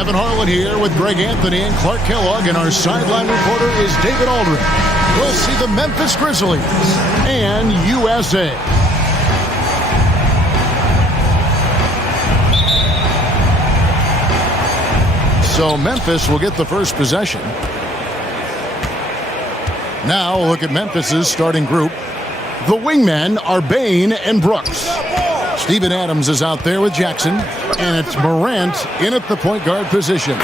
Kevin Harlan here with Greg Anthony and Clark Kellogg, and our sideline reporter is David Aldridge. We'll see the Memphis Grizzlies and USA. So Memphis will get the first possession. Now we'll look at Memphis's starting group. The wingmen are Bain and Brooks. Steven Adams is out there with Jackson, and it's Morant in at the point guard position.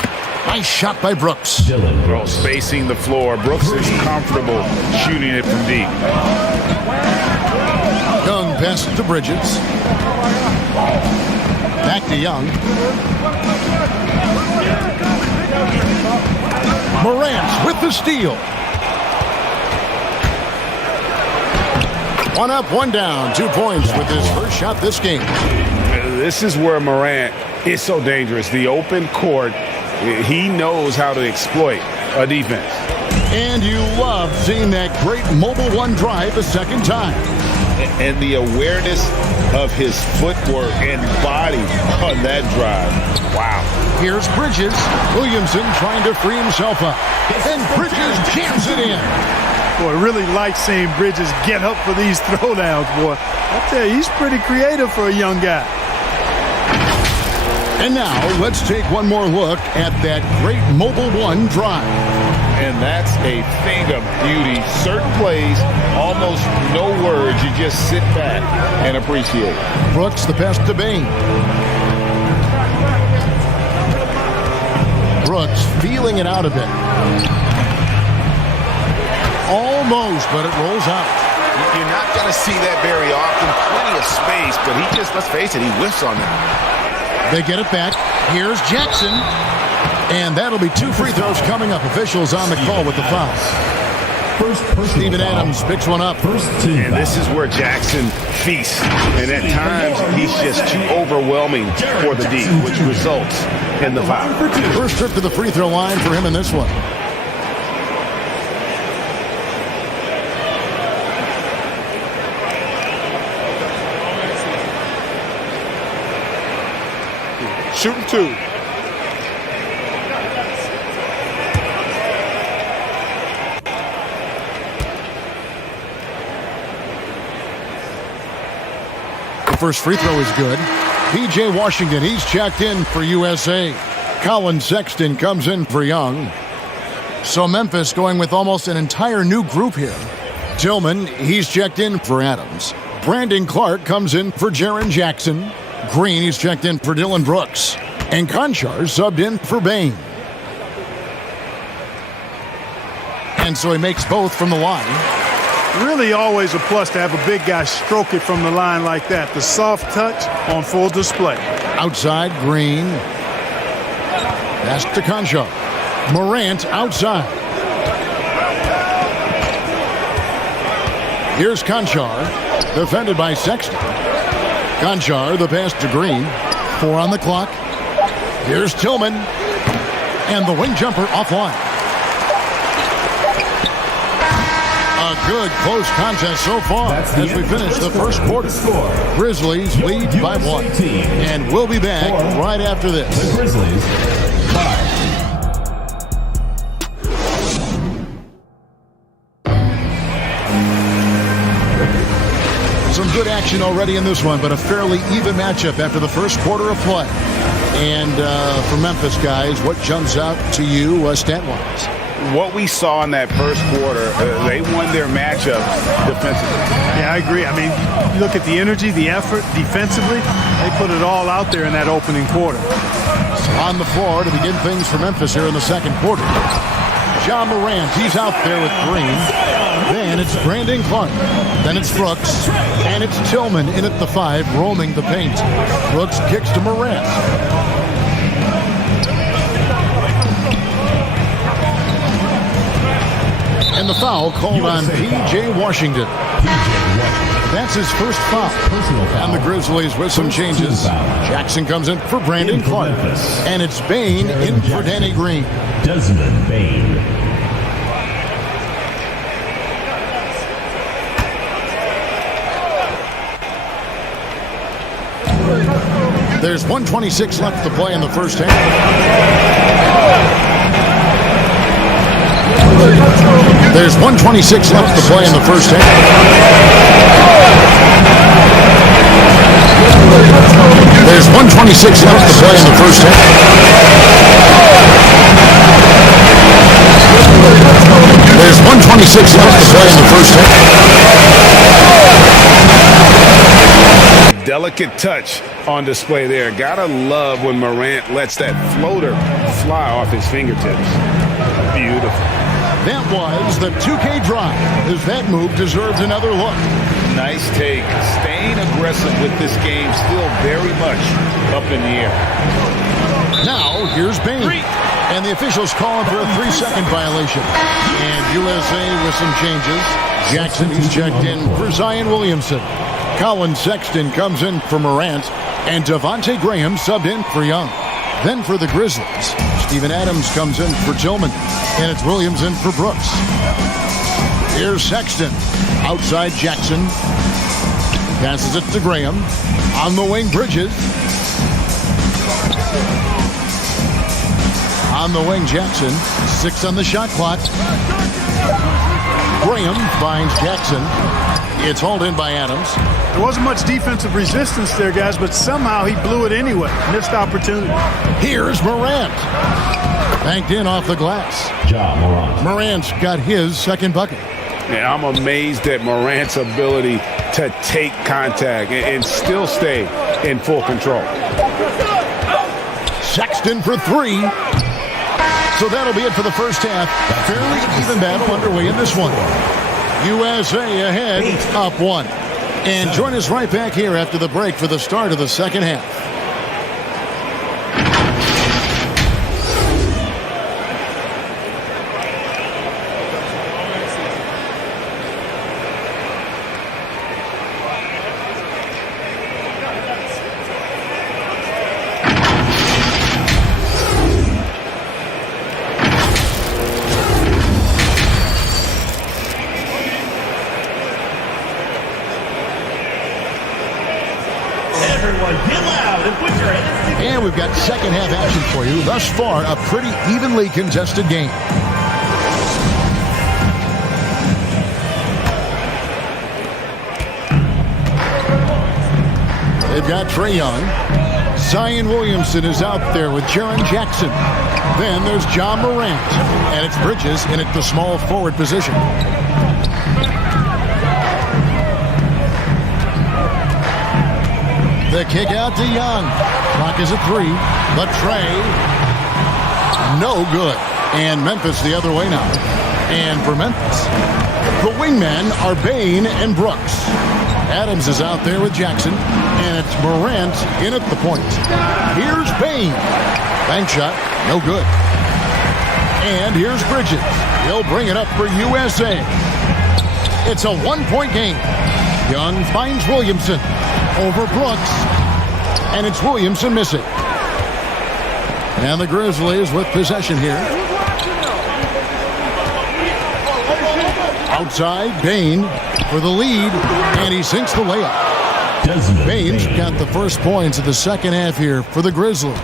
Nice shot by Brooks. Well, spacing the floor. Brooks is comfortable shooting it from deep. Young passes to Bridges. Back to Young. Morant with the steal. One up, one down. 2 points with his first shot this game. This is where Morant is so dangerous. The open court, he knows how to exploit a defense. And you love seeing that great mobile one drive a second time. And the awareness of his footwork and body on that drive. Wow. Here's Bridges. Williamson trying to free himself up. And Bridges jams it in. Boy, really like seeing Bridges get up for these throwdowns, boy. I tell you, he's pretty creative for a young guy. And now, let's take one more look at that great mobile one drive. And that's a thing of beauty. Certain plays, almost no words. You just sit back and appreciate. Brooks the pass to Bain. Brooks feeling it out a bit. Almost, but it rolls out. You're not going to see that very often. Plenty of space, but he just, let's face it, he whiffs on that. They get it back. Here's Jackson. And that'll be 2 free throws coming up. Officials on the call with the foul. Steven Adams picks one up. And this is where Jackson feasts. And at times, he's just too overwhelming for the D, which results in the foul. First trip to the free throw line for him in this one. Shooting 2. The first free throw is good. P.J. Washington, he's checked in for USA. Colin Sexton comes in for Young. So Memphis going with almost an entire new group here. Tillman, he's checked in for Adams. Brandon Clark comes in for Jaren Jackson. Green, he's checked in for Dylan Brooks. And Conchar subbed in for Bain. And so he makes both from the line. Really always a plus to have a big guy stroke it from the line like that. The soft touch on full display. Outside, Green. Pass to Conchar. Morant outside. Here's Conchar, defended by Sexton. Conchar, the pass to Green. 4 on the clock. Here's Tillman. And the wing jumper offline. A good close contest so far as we finish the first quarter. Grizzlies lead by 1. And we'll be back right after this. The Grizzlies 5. Some good action already in this one, but a fairly even matchup after the first quarter of play. And for Memphis, guys, what jumps out to you stat-wise? What we saw in that first quarter, they won their matchup defensively. Yeah, I agree. I mean, you look at the energy, the effort defensively, they put it all out there in that opening quarter. On the floor to begin things for Memphis here in the second quarter. John Morant, he's out there with Green. Then it's Brandon Clark. Then it's Brooks. And it's Tillman in at the 5, roaming the paint. Brooks kicks to Morant. And the foul called on P.J. Washington. That's his first foul. And the Grizzlies with some changes. Jackson comes in for Brandon Clark. And it's Bain in for Danny Green. Desmond Bain. There's 1:26 left to play in the first half. There's 1:26 left to play in the first half. There's 1:26 left to play in the first half. There's 1:26 left to play in the first half. Delicate touch on display there. Gotta love when Morant lets that floater fly off his fingertips. Beautiful. That was the 2K drive, as that move deserves another look. Nice take. Staying aggressive with this game, still very much up in the air. Now, here's Bain. And the officials calling for a 3-second violation. And USA with some changes. Jackson, he's checked in for Zion Williamson. Colin Sexton comes in for Morant. And Devontae Graham subbed in for Young. Then for the Grizzlies, Steven Adams comes in for Tillman. And it's Williams in for Brooks. Here's Sexton. Outside Jackson. Passes it to Graham. On the wing, Bridges. On the wing, Jackson. 6 on the shot clock. Graham finds Jackson. It's hauled in by Adams. There wasn't much defensive resistance there, guys, but somehow he blew it anyway. Missed opportunity. Here's Morant. Banked in off the glass. Ja Morant. Morant's got his second bucket. Yeah, I'm amazed at Morant's ability to take contact and still stay in full control. Sexton for 3. So that'll be it for the first half. Fairly even battle underway in this one. USA ahead, up 1. And join us right back here after the break for the start of the second half. And we've got second half action for you. Thus far, a pretty evenly contested game. They've got Trae Young. Zion Williamson is out there with Jaren Jackson. Then there's Ja Morant. And it's Bridges in at the small forward position. The kick out to Young. Clock is at 3. But Trae, no good. And Memphis the other way now. And for Memphis, the wingmen are Bain and Brooks. Adams is out there with Jackson. And it's Morant in at the point. Here's Bain. Bank shot, no good. And here's Bridges. He'll bring it up for USA. It's a 1-point game. Young finds Williamson. Over Brooks, and it's Williamson missing. And the Grizzlies with possession here. Outside, Bain for the lead, and he sinks the layup. Bain's got the first points of the second half here for the Grizzlies.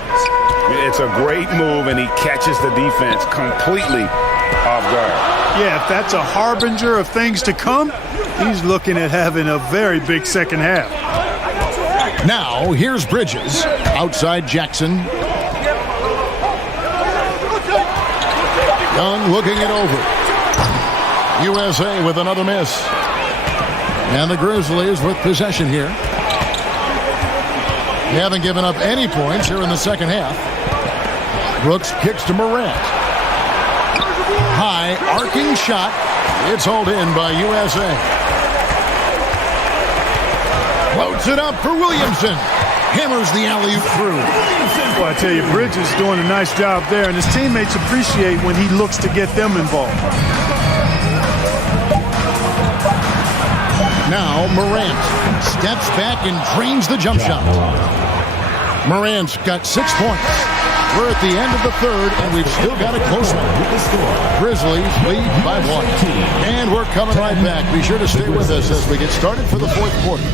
It's a great move, and he catches the defense completely off guard. Yeah, if that's a harbinger of things to come, he's looking at having a very big second half. Now, here's Bridges. Outside Jackson. Young looking it over. USA with another miss. And the Grizzlies with possession here. They haven't given up any points here in the second half. Brooks kicks to Morant. High arcing shot. It's hauled in by USA. Floats it up for Williamson. Hammers the alley-oop through. Well, I tell you, Bridges is doing a nice job there, and his teammates appreciate when he looks to get them involved. Now Morant steps back and drains the jump shot. Morant's got 6 points. We're at the end of the third, and we've still got a close one. Grizzlies lead by 1. And we're coming right back. Be sure to stay with us as we get started for the fourth quarter.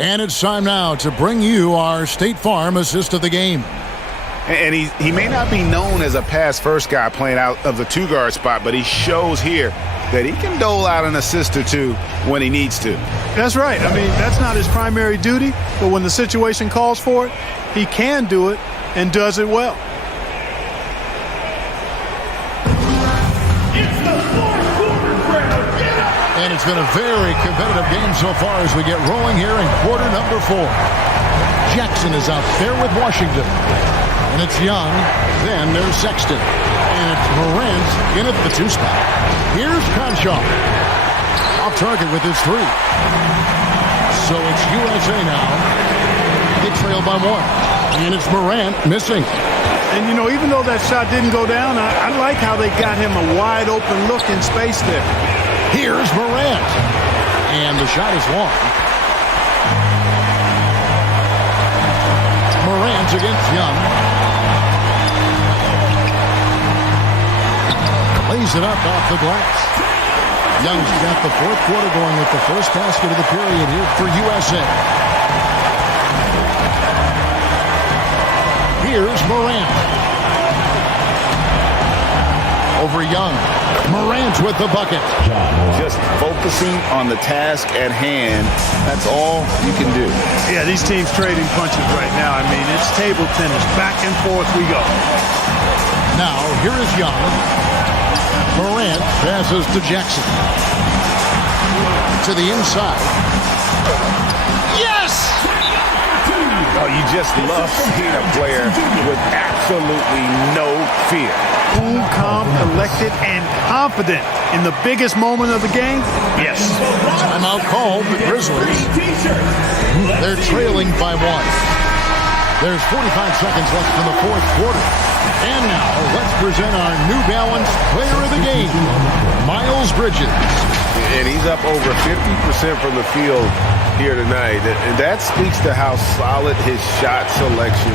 And it's time now to bring you our State Farm assist of the game. And he may not be known as a pass-first guy playing out of the two-guard spot, but he shows here that he can dole out an assist or two when he needs to. That's right. I mean, that's not his primary duty, but when the situation calls for it, he can do it and does it well. And it's been a very competitive game so far as we get rolling here in quarter number 4. Jackson is out there with Washington. And it's Young. Then there's Sexton. And it's Morant in at the 2 spot. Here's Crenshaw. Off target with his 3. So it's USA now. They trail by 1. And it's Morant missing. And, you know, even though that shot didn't go down, I like how they got him a wide open look in space there. Here's Morant. And the shot is long. Morant against Young. Lays it up off the glass. Young's got the 4th quarter going with the first basket of the period here for USA. Here's Morant. Over Young. Morant with the bucket. Just focusing on the task at hand. That's all you can do. Yeah, these teams trading punches right now. I mean, it's table tennis. Back and forth we go. Now, here is Young. Morant passes to Jackson. To the inside. Yes! Oh, you just love seeing a player with absolutely no fear. Cool, calm, collected, and confident in the biggest moment of the game? Yes. Timeout called the Grizzlies. They're trailing by 1. There's 45 seconds left in the 4th quarter. And now, let's present our New Balance player of the game, Miles Bridges. And he's up over 50% from the field here tonight. And that speaks to how solid his shot selection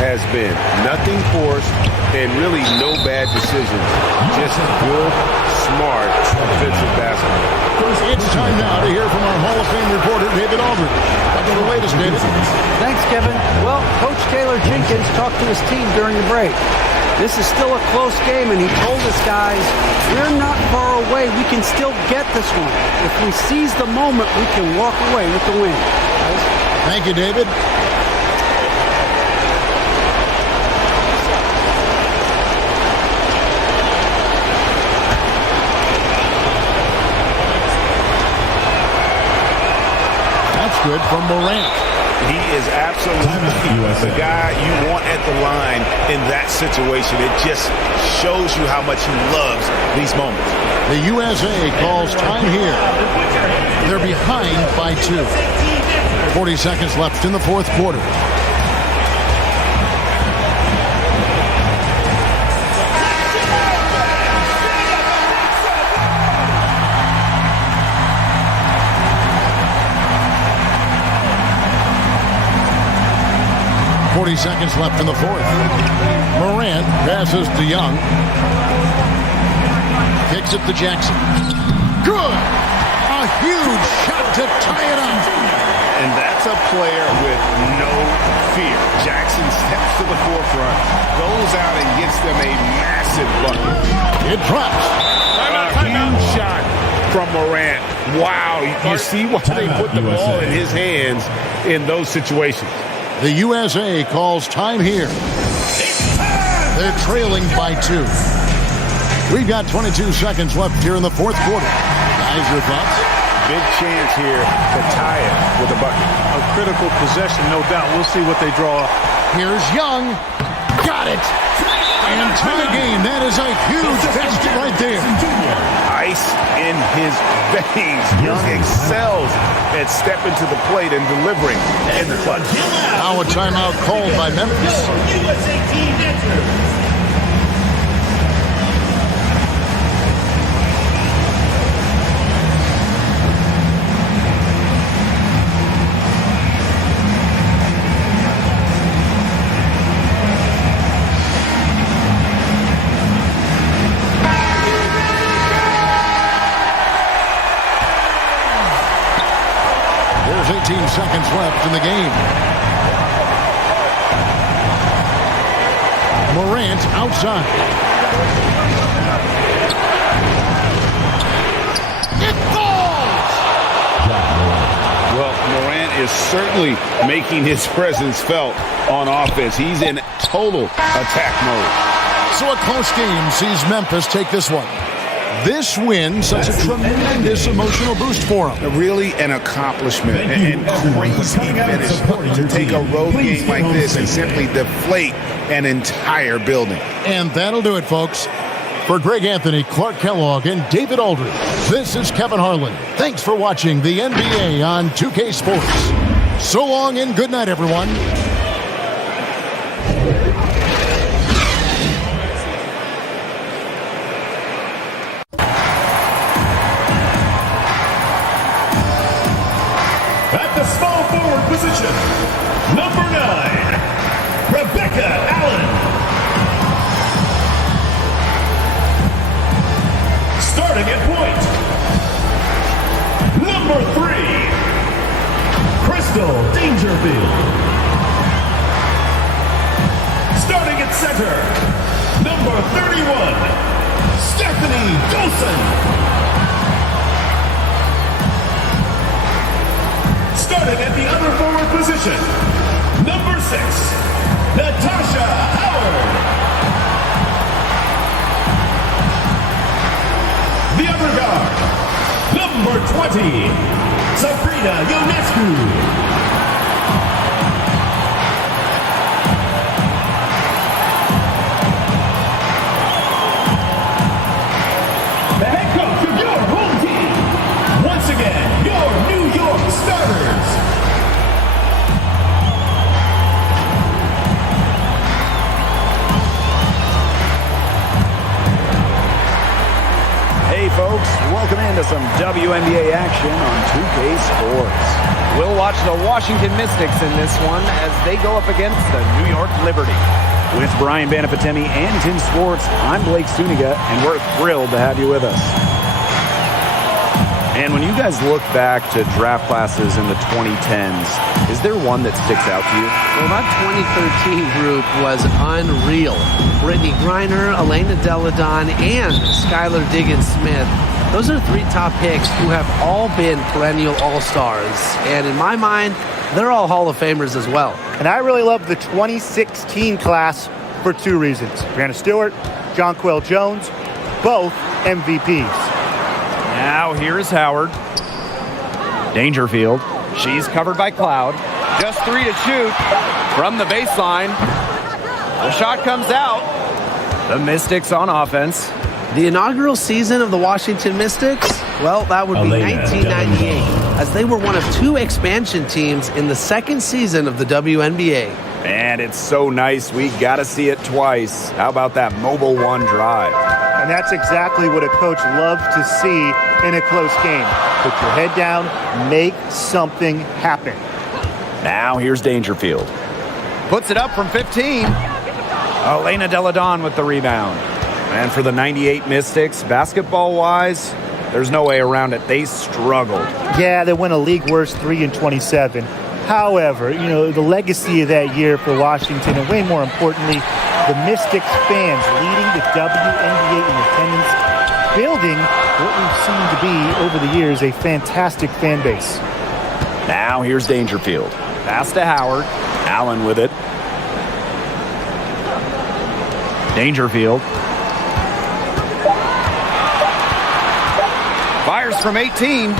has been. Nothing forced and really no bad decisions. Just good, smart, offensive basketball. It's time now to hear from our Hall of Fame reporter, David Aldridge. What's the latest, David? Thanks, Kevin. Well, Coach Taylor Jenkins talked to his team during the break. This is still a close game, and he told us, guys, we're not far away. We can still get this one. If we seize the moment, we can walk away with the win. Guys. Thank you, David. That's good from Morant. He is absolutely the guy you want at the line in that situation. It just shows you how much he loves these moments. The USA calls time here. They're behind by 2. 40 seconds left in the 4th quarter. Seconds left in the 4th. Morant passes to Young. Kicks it to Jackson. Good! A huge shot to tie it up. And that's a player with no fear. Jackson steps to the forefront, goes out and gets them a massive bucket. It drops. A huge shot from Morant. Wow, you see why they put the ball in his hands in those situations. The USA calls time here. They're trailing by 2. We've got 22 seconds left here in the 4th quarter. Guys, your thoughts? Big chance here to tie it with a bucket. A critical possession, no doubt. We'll see what they draw up. Here's Young. Got it. And tie game. That is a huge basket right there. Ice in his veins. Young excels at stepping to the plate and delivering in the clutch. Now a timeout called by Memphis. There's 18 seconds left in the game. Morant outside. It falls! Well, Morant is certainly making his presence felt on offense. He's in total attack mode. So a close game sees Memphis take this one. This win sets a tremendous emotional boost for them. Really an accomplishment and crazy finish to take a road game like this and simply deflate an entire building. And that'll do it, folks. For Greg Anthony, Clark Kellogg, and David Aldridge, this is Kevin Harlan. Thanks for watching the NBA on 2K Sports. So long and good night, everyone. At the small forward position, number 9, Rebecca Allen. Starting at point, number 3, Crystal Dangerfield. Starting at center, number 31, Stephanie Golson. Starting at the other forward position, number 6, Natasha Howard. The other guard, number 20, Sabrina Ionescu. The head coach of your home team, once again, your New York Starters. Hey folks, welcome into some WNBA action on 2K Sports. We'll watch the Washington Mystics in this one as they go up against the New York Liberty. With Brian Banafitemi and Tim Sports, I'm Blake Suniga, and we're thrilled to have you with us. And when you guys look back to draft classes in the 2010s, is there one that sticks out to you? Well, that 2013 group was unreal. Brittany Griner, Elena Deladon, and Skylar Diggins-Smith. Those are 3 top picks who have all been perennial all-stars. And in my mind, they're all Hall of Famers as well. And I really love the 2016 class for 2 reasons. Brianna Stewart, Jonquel Jones, both MVPs. Now here's Howard. Dangerfield. She's covered by Cloud. Just 3 to shoot from the baseline. The shot comes out. The Mystics on offense. The inaugural season of the Washington Mystics, well, that would be 1998, as they were one of 2 expansion teams in the second season of the WNBA. And it's so nice, we got to see it twice. How about that Mobile One drive? And that's exactly what a coach loves to see in a close game. Put your head down, make something happen. Now here's Dangerfield. Puts it up from 15. Elena Deladon with the rebound. And for the 98 Mystics, basketball-wise, there's no way around it. They struggled. Yeah, they went a league worst 3-27. However, the legacy of that year for Washington, and way more importantly, the Mystics fans leading the WNBA in attendance, building what we've seen to be, over the years, a fantastic fan base. Now here's Dangerfield. Pass to Howard. Allen with it. Dangerfield. Fires from 18.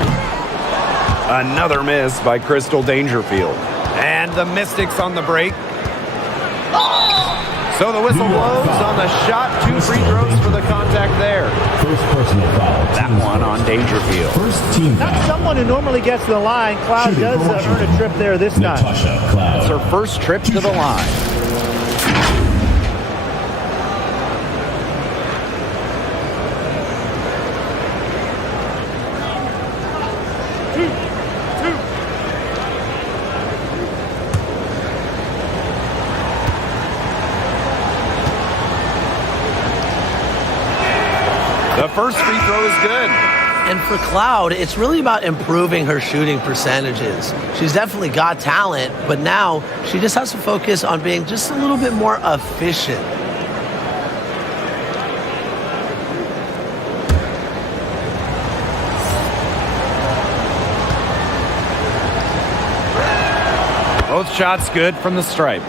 Another miss by Crystal Dangerfield. And the Mystics on the break. So the whistle blows on the shot. 2 free throws for the contact there. First personal foul. That one on Dangerfield. First team foul. Not someone who normally gets to the line. Cloud Shooting does earn a trip there this time. Natasha Cloud. It's her first trip to the line. The first free throw is good. And for Cloud, it's really about improving her shooting percentages. She's definitely got talent, but now she just has to focus on being just a little bit more efficient. Both shots good from the stripe.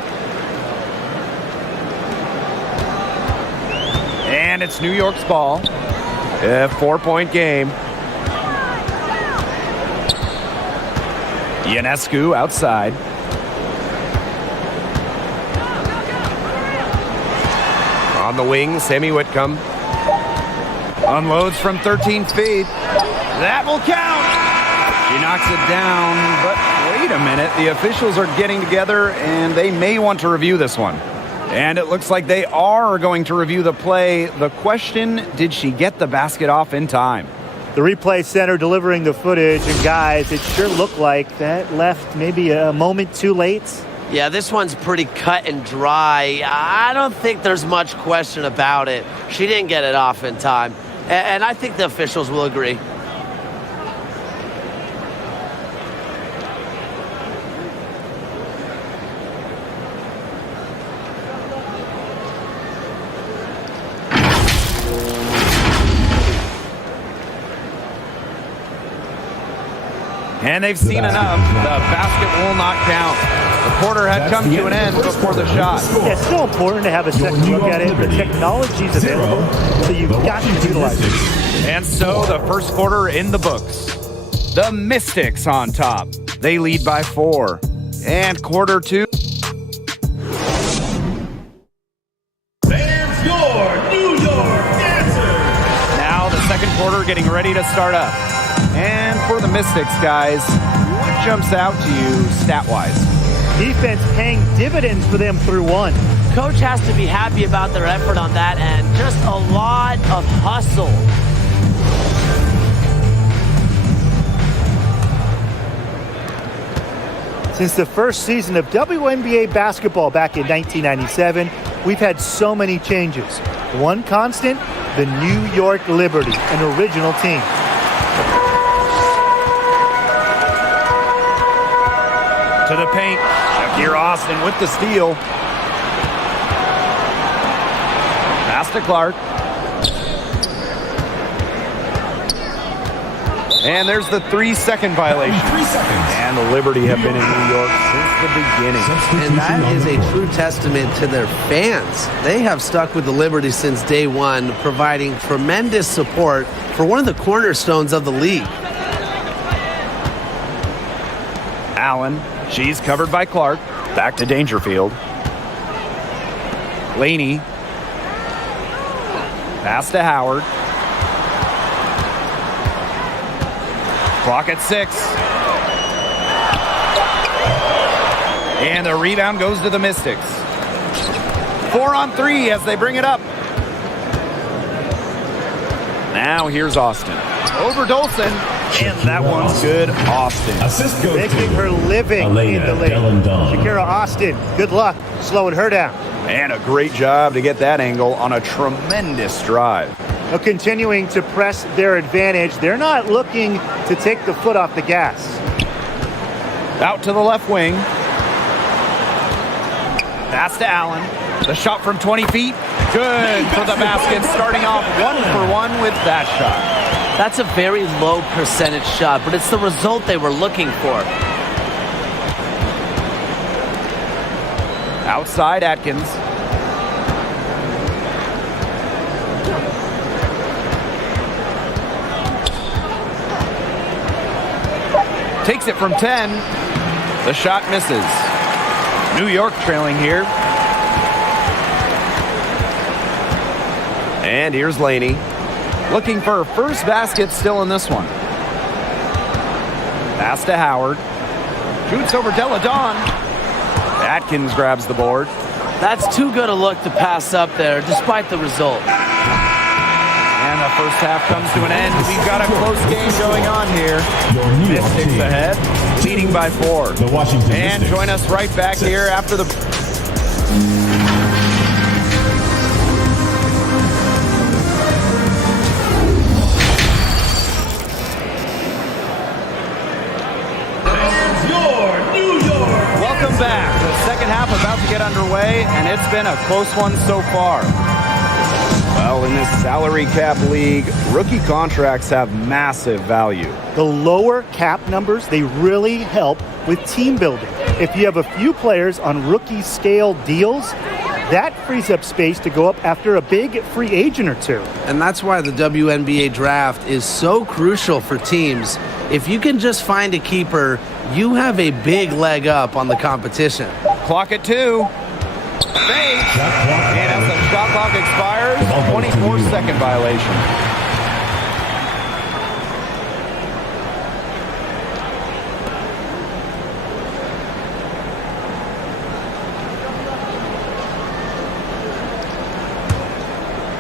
And it's New York's ball. A 4-point game. Ionescu outside. On the wing, Sammy Whitcomb. Unloads from 13 feet. That will count. She knocks it down, but wait a minute. The officials are getting together, and they may want to review this one. And it looks like they are going to review the play. The question, did she get the basket off in time? The replay center delivering the footage, and guys, it sure looked like that left maybe a moment too late. Yeah, this one's pretty cut and dry. I don't think there's much question about it. She didn't get it off in time, and I think the officials will agree. And they've seen enough. The basket will not count. The quarter had come to an end before the shot. Yeah, it's still important to have a second look at it. The technology's available, so you've got to utilize it. And so the first quarter in the books. The Mystics on top. They lead by 4. And quarter 2. There's your New York answer. Now the second quarter getting ready to start up. And for the Mystics, guys, what jumps out to you stat-wise? Defense paying dividends for them through 1. Coach has to be happy about their effort on that end. Just a lot of hustle. Since the first season of WNBA basketball back in 1997, we've had so many changes. One constant, the New York Liberty, an original team. To the paint. Shakira Austin with the steal. Pass to Clark. And there's the 3-second violation. 3 seconds. And the Liberty have been in New York since the beginning. And that is a true testament to their fans. They have stuck with the Liberty since day one, providing tremendous support for one of the cornerstones of the league. Allen. She's covered by Clark. Back to Dangerfield. Laney. Pass to Howard. Clock at 6. And the rebound goes to the Mystics. 4 on 3 as they bring it up. Now here's Austin. Over Dolson. And that one's good, Austin. Assist goes Making her living in the league. Shakira Austin, good luck slowing her down. And a great job to get that angle on a tremendous drive. Now continuing to press their advantage. They're not looking to take the foot off the gas. Out to the left wing. Pass to Allen. The shot from 20 feet. Good for the basket. Starting off 1-for-1 with that shot. That's a very low percentage shot, but it's the result they were looking for. Outside Atkins. Takes it from 10. The shot misses. New York trailing here. And here's Laney. Looking for her first basket still in this one. Pass to Howard. Shoots over Deladon. Atkins grabs the board. That's too good a look to pass up there, despite the result. And the first half comes to an end. We've got a close game going on here. Mystics ahead, leading by 4. The Washington and Mystics. join us right back here after the... your New York. Welcome back. The second half about to get underway, and it's been a close one so far. Well, in this salary cap league, rookie contracts have massive value. The lower cap numbers, they really help with team building. If you have a few players on rookie scale deals, that frees up space to go up after a big free agent or two. And that's why the WNBA draft is so crucial for teams. If you can just find a keeper, you have a big leg up on the competition. Clock at 2. Fake. And as the shot clock expires, 24-second violation.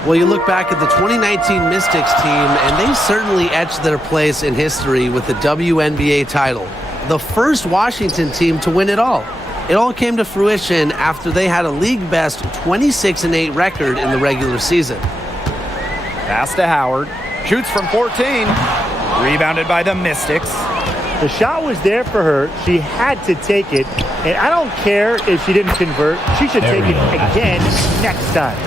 Well, you look back at the 2019 Mystics team, and they certainly etched their place in history with the WNBA title. The first Washington team to win it all. It all came to fruition after they had a league-best 26-8 record in the regular season. Pass to Howard. Shoots from 14. Rebounded by the Mystics. The shot was there for her. She had to take it. And I don't care if she didn't convert. She should take it again next time.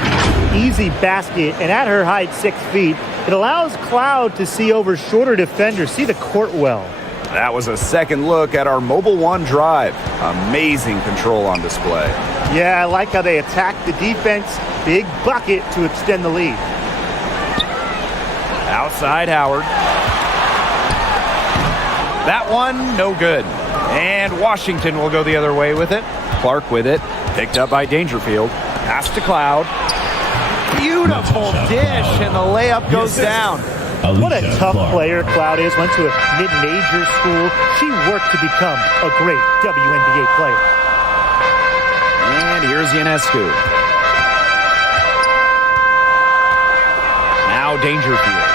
Easy basket. And at her height, 6 feet, it allows Cloud to see over shorter defenders, see the court well. That was a second look at our Mobile One drive. Amazing control on display. Yeah, I like how they attacked the defense. Big bucket to extend the lead. Outside Howard. That one, no good. And Washington will go the other way with it. Clark with it. Picked up by Dangerfield. Pass to Cloud. Beautiful dish, and the layup goes down. What a tough player Cloud is. Went to a mid-major school. She worked to become a great WNBA player. And here's Ionescu. Now Dangerfield.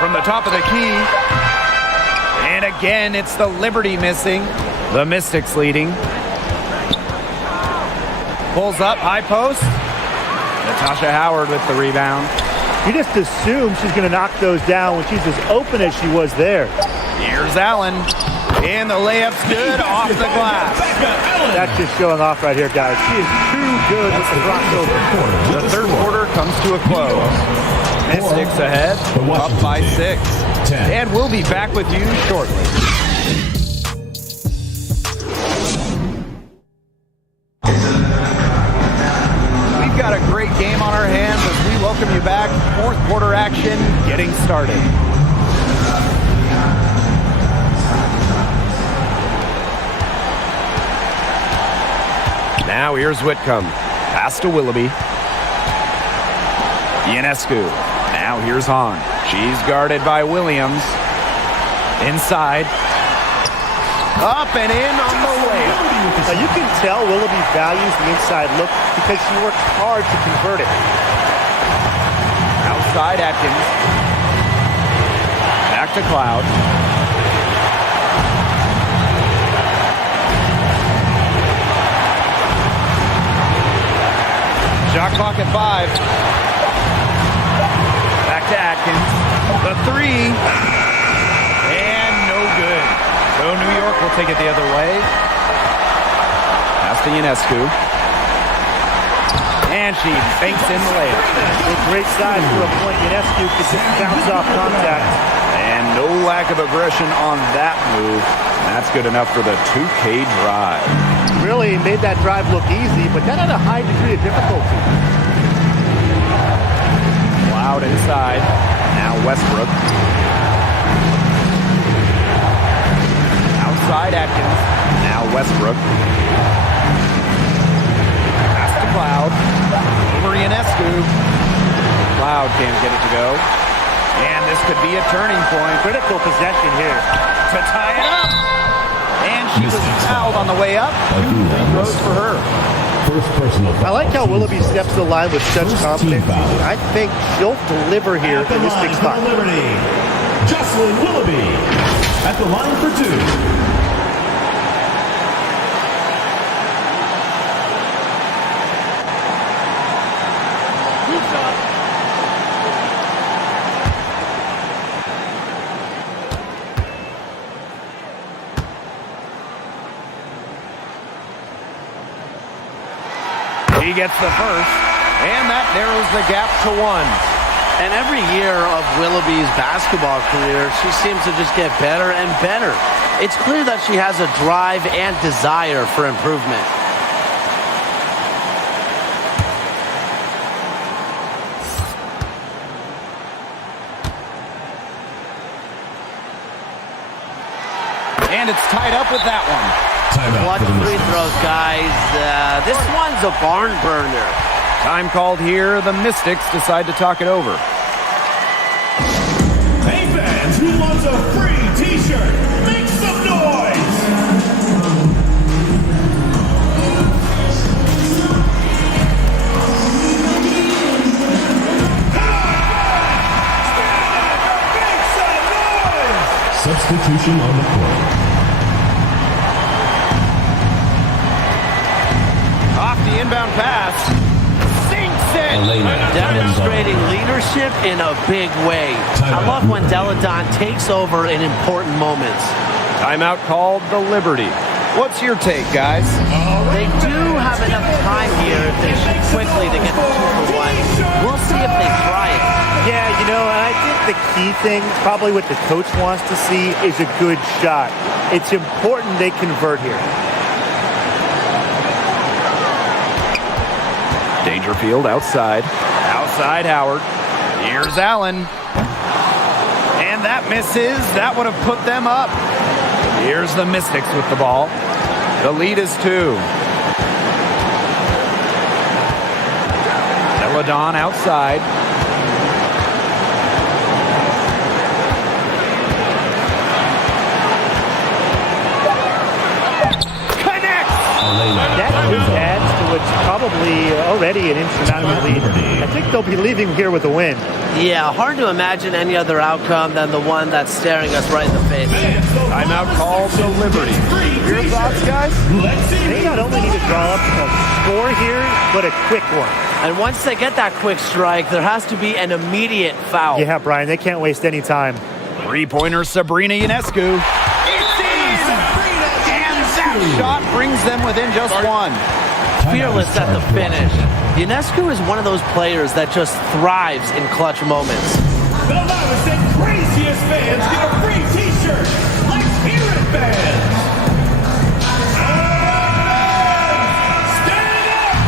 From the top of the key. And again, it's the Liberty missing. The Mystics leading. Pulls up, high post. Natasha Howard with the rebound. You just assume she's going to knock those down when she's as open as she was there. Here's Allen. And the layup's good off the glass. That's just showing off right here, guys. She is too good with the crossover. The third quarter comes to a close. Mystics ahead, up by 6. And we'll be back with you shortly. We've got a great game on our hands as we welcome you back. Fourth quarter action getting started. Now here's Whitcomb. Pass to Willoughby. Ionescu. Now here's Hahn. She's guarded by Williams. Inside. Up and in on the layup. Now you can tell Willoughby values the inside look because she works hard to convert it. Outside Atkins. Back to Cloud. Shot clock at 5. Back to Atkins. The 3. And no good. So New York will take it the other way. Pass to Ionescu. And she banks in the layup. With great size for a point, Ionescu could just bounce off contact. And no lack of aggression on that move. That's good enough for the 2K drive. Really made that drive look easy, but that had a high degree of difficulty. Cloud inside. Now Westbrook. Outside Atkins. Now Westbrook. Pass to Cloud. Over Ionescu. Cloud can't get it to go. And this could be a turning point. Critical possession here. To tie it up. And she was fouled on the way up. 2 free throws for her. First personal foul. I like how Willoughby steps to the line with such confidence. I think she'll deliver here in this big spot. Liberty, Jocelyn Willoughby at the line for 2. He gets the first, and that narrows the gap to 1. And every year of Willoughby's basketball career, she seems to just get better and better. It's clear that she has a drive and desire for improvement. And it's tied up with that one. Clutch free throws, guys. This one's a barn burner. Time called here. The Mystics decide to talk it over. Hey fans, who wants a free t-shirt? Make some noise! Make some noise! Substitution on the court. Off the inbound pass. Sinks it. Demonstrating leadership in a big way. I love when Deladon takes over in important moments. Timeout called the Liberty. What's your take, guys? They do have enough time here if they shoot quickly to get the 2-for-1. We'll see if they try it. Yeah, you know, and I think the key thing, probably what the coach wants to see, is a good shot. It's important they convert here. Dangerfield outside. Outside Howard. Here's Allen. And that misses. That would have put them up. Here's the Mystics with the ball. The lead is 2. Deladon outside. That just adds to what's probably already an insurmountable lead. I think they'll be leaving here with a win. Yeah, hard to imagine any other outcome than the one that's staring us right in the face. Timeout called the Liberty. Your thoughts, guys? They not only need to draw up a score here, but a quick one. And once they get that quick strike, there has to be an immediate foul. Yeah, Brian, they can't waste any time. Three-pointer Sabrina Ionescu. Shot brings them within just 1. Fearless at the finish. Ionescu is one of those players that just thrives in clutch moments. The loudest and craziest fans get a free t-shirt. Let's hear it, fans! Stand up!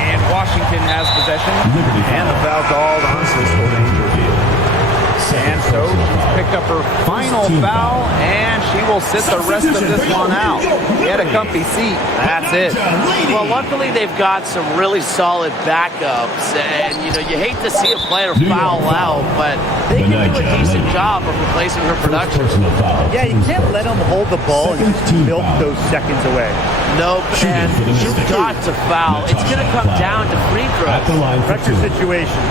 And Washington has possession. And the foul called on Cisco Dangerfield. And so she's picked up her final foul, and she will sit the rest of this one out. Get a comfy seat. That's it. Well, luckily they've got some really solid backups, and you hate to see a player foul out, but they can do a decent job of replacing her production. Yeah, you can't let them hold the ball and just milk those seconds away. Nope, and you've got to foul. It's going to come down to free throws. Pressure situation.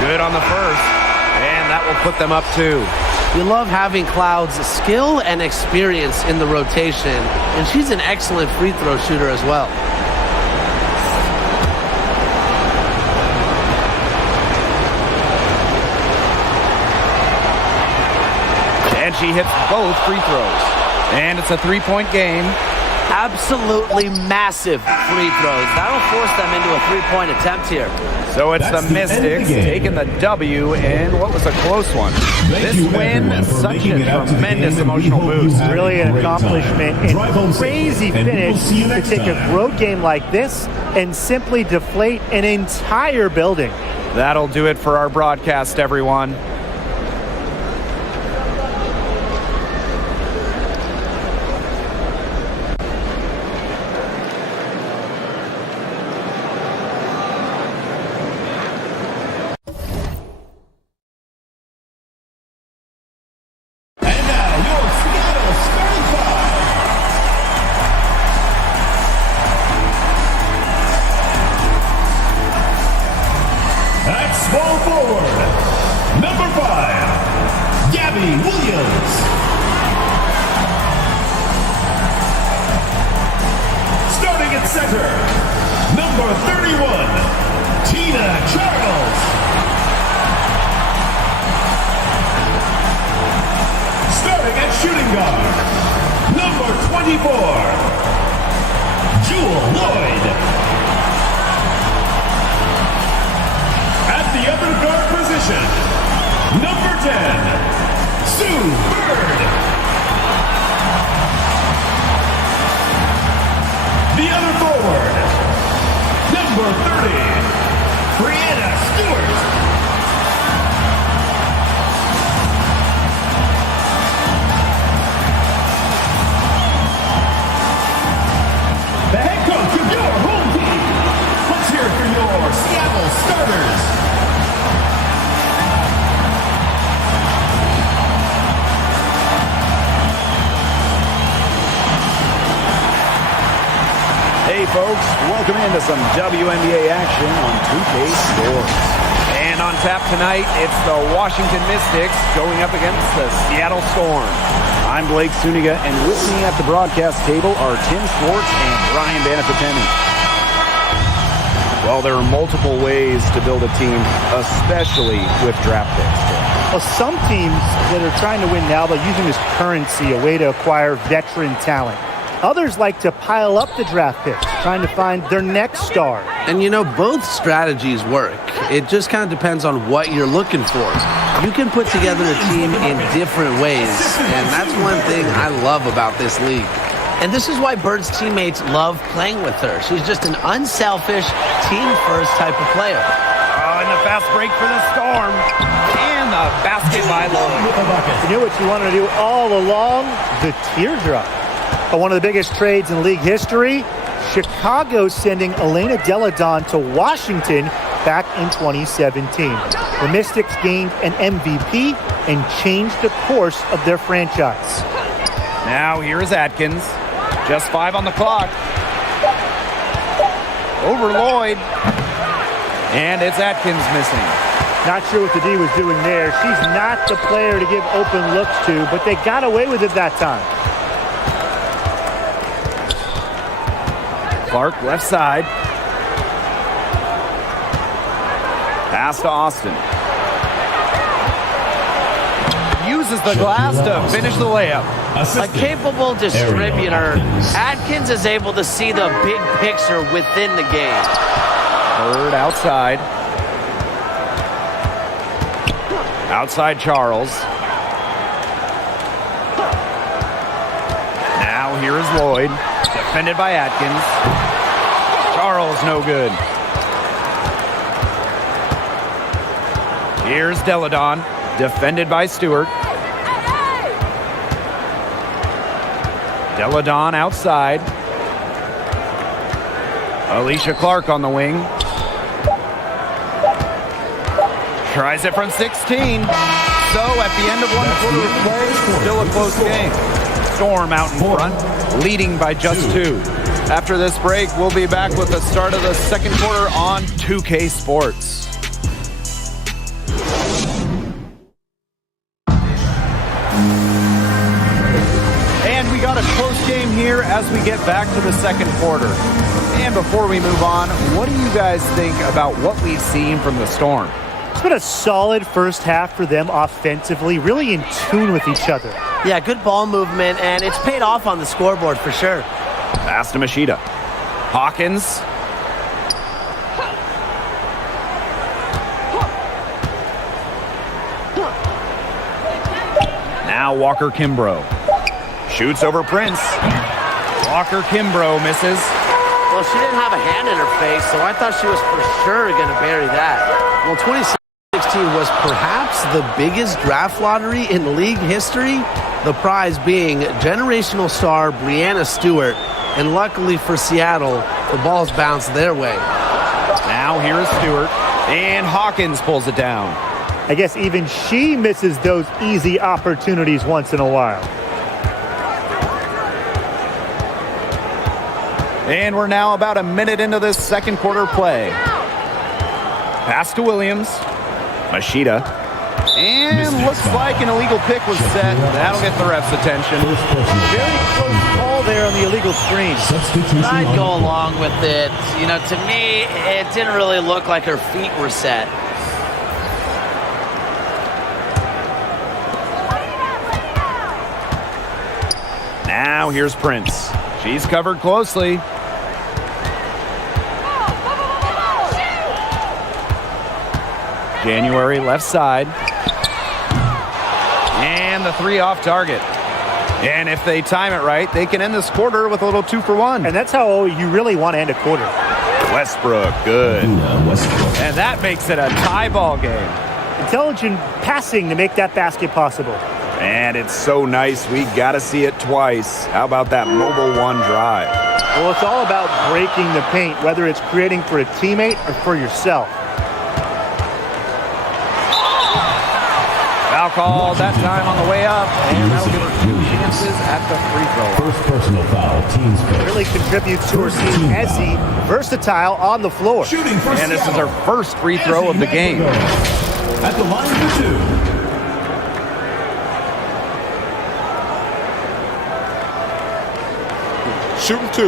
Good on the first, and that will put them up 2. You love having Cloud's skill and experience in the rotation, and she's an excellent free throw shooter as well. And she hits both free throws. And it's a 3-point game. Absolutely massive free throws. That'll force them into a 3-point attempt here. So it's the Mystics taking the W in what was a close one. This win, such a tremendous emotional boost. Really an accomplishment and crazy finish to take a road game like this and simply deflate an entire building. That'll do it for our broadcast, everyone. Small forward, number 5, Gabby Williams. Starting at center, number 31, Tina Charles. Starting at shooting guard, number 24, Jewel Lloyd. At the other guard position, number 10, Sue Bird. The other forward, number 30, Brianna Stewart. The head coach of your home team. Let's hear it for your Seattle starters. Hey folks, welcome into some WNBA action on 2K Sports. And on tap tonight, it's the Washington Mystics going up against the Seattle Storm. I'm Blake Suniga, and with me at the broadcast table are Tim Schwartz and Brian Banapateni. Well, there are multiple ways to build a team, especially with draft picks. Well, some teams that are trying to win now by using this currency, a way to acquire veteran talent. Others like to pile up the draft picks, trying to find their next star. And you know, both strategies work. It just kind of depends on what you're looking for. You can put together a team in different ways, and that's one thing I love about this league. And this is why Bird's teammates love playing with her. She's just an unselfish, team-first type of player. Oh, and the fast break for the Storm. And the basket by Lloyd. You knew what you wanted to do all along? The teardrop. But one of the biggest trades in league history, Chicago sending Elena Deladon to Washington back in 2017. The Mystics gained an MVP and changed the course of their franchise. Now here is Atkins. Just 5 on the clock. Over Lloyd. And it's Atkins missing. Not sure what the D was doing there. She's not the player to give open looks to, but they got away with it that time. Clark, left side. Pass to Austin. Uses the glass to finish the layup. A capable distributor, Atkins is able to see the big picture within the game. Bird outside. Outside Charles. Now here is Lloyd. Defended by Atkins. Charles no good. Here's Deladon. Defended by Stewart. Deladon outside. Alicia Clark on the wing. Tries it from 16. So at the end of one quarter of play, still a close game. Storm out in front, leading by just 2. After this break, we'll be back with the start of the second quarter on 2K Sports. And we got a close game here as we get back to the second quarter. And before we move on, what do you guys think about what we've seen from the Storm? It's been a solid first half for them offensively, really in tune with each other. Yeah, good ball movement, and it's paid off on the scoreboard for sure. Pass to Machida. Hawkins. Now Walker Kimbrough. Shoots over Prince. Walker Kimbrough misses. Well, she didn't have a hand in her face, so I thought she was for sure going to bury that. Well, 2016 was perhaps the biggest draft lottery in league history, the prize being generational star Brianna Stewart, and luckily for Seattle, the balls bounced their way. Now here is Stewart, and Hawkins pulls it down. I guess even she misses those easy opportunities once in a while. And we're now about a minute into this second quarter play. Pass to Williams. Machida. And looks like an illegal pick was set. That'll get the ref's attention. Very close call there on the illegal screen. I'd go along with it. You know, to me, it didn't really look like her feet were set. Now here's Prince. She's covered closely. January left side. And the three off target. And if they time it right, they can end this quarter with a little 2-for-1. And that's how you really want to end a quarter. Westbrook, good. And that makes it a tie ball game. Intelligent passing to make that basket possible. And it's so nice, we got to see it twice. How about that mobile one drive? Well, it's all about breaking the paint, whether it's creating for a teammate or for yourself. Foul call that time on the way up, and that'll give her 2 chances at the free throw line. First personal foul, team's first. Really contributes to her team as the versatile on the floor. Shooting for And this is her first free throw of the game. At the line for 2. Shooting 2.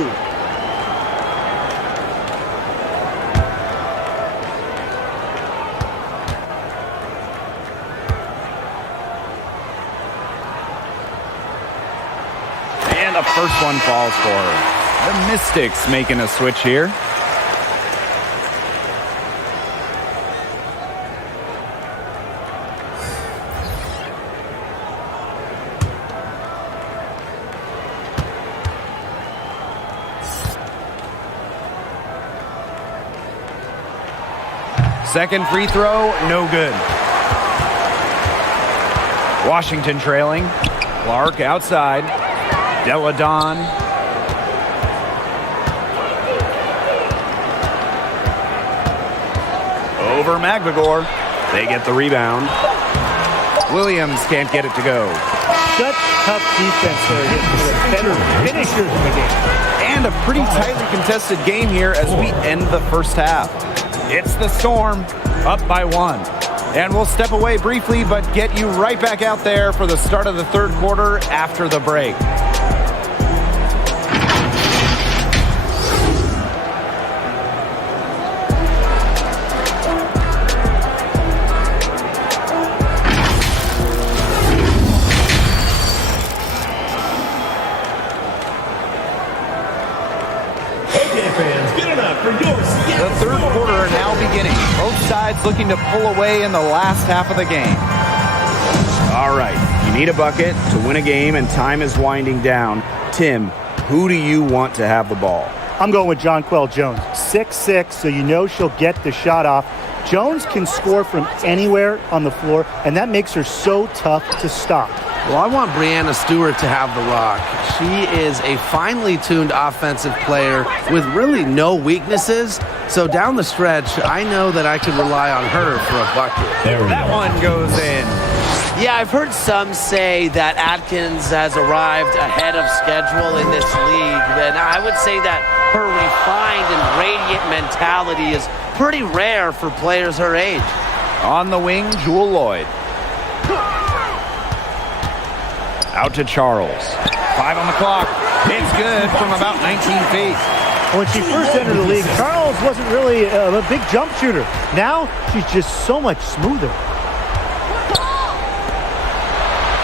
And the first one falls for her. The Mystics making a switch here. Second free throw, no good. Washington trailing. Clark outside. Deladon. Over McVigor. They get the rebound. Williams can't get it to go. Such tough defense there against the better finishers in the game. And a pretty tightly contested game here as we end the first half. It's the Storm, up by 1. And we'll step away briefly, but get you right back out there for the start of the third quarter after the break. The third quarter now beginning. Both sides looking to pull away in the last half of the game. All right, you need a bucket to win a game, and time is winding down. Tim, who do you want to have the ball? I'm going with Jonquel Jones. 6'6", so you know she'll get the shot off. Jones can score from anywhere on the floor, and that makes her so tough to stop. Well, I want Breanna Stewart to have the rock. She is a finely tuned offensive player with really no weaknesses. So down the stretch, I know that I can rely on her for a bucket. That one goes in. Yeah, I've heard some say that Atkins has arrived ahead of schedule in this league. And I would say that her refined and radiant mentality is pretty rare for players her age. On the wing, Jewel Lloyd. Out to Charles. 5 on the clock. It's good from about 19 feet. When she first entered the league, Charles wasn't really a big jump shooter. Now, she's just so much smoother.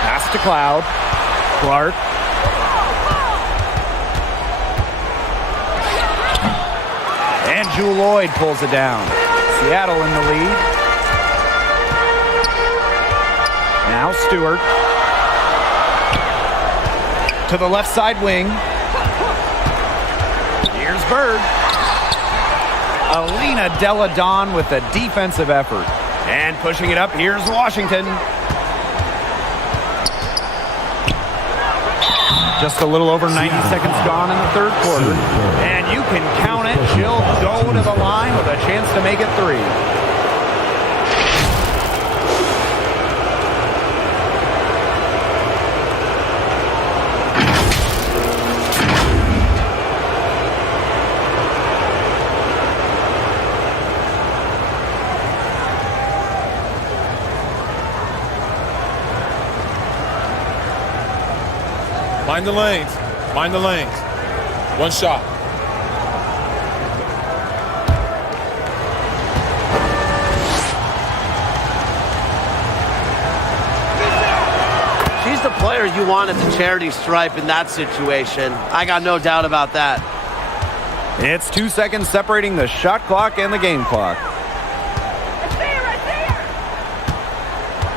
Pass to Cloud. Clark. And Jewel Lloyd pulls it down. Seattle in the lead. Now Stewart. To the left side wing. Here's Bird. Alina Deladon with a defensive effort. And pushing it up, here's Washington. Just a little over 90 seconds gone in the third quarter. And you can count it. She'll go to the line with a chance to make it 3. Mind the lanes. Mind the lanes. One shot. She's the player you want at the charity stripe in that situation. I got no doubt about that. It's 2 seconds separating the shot clock and the game clock.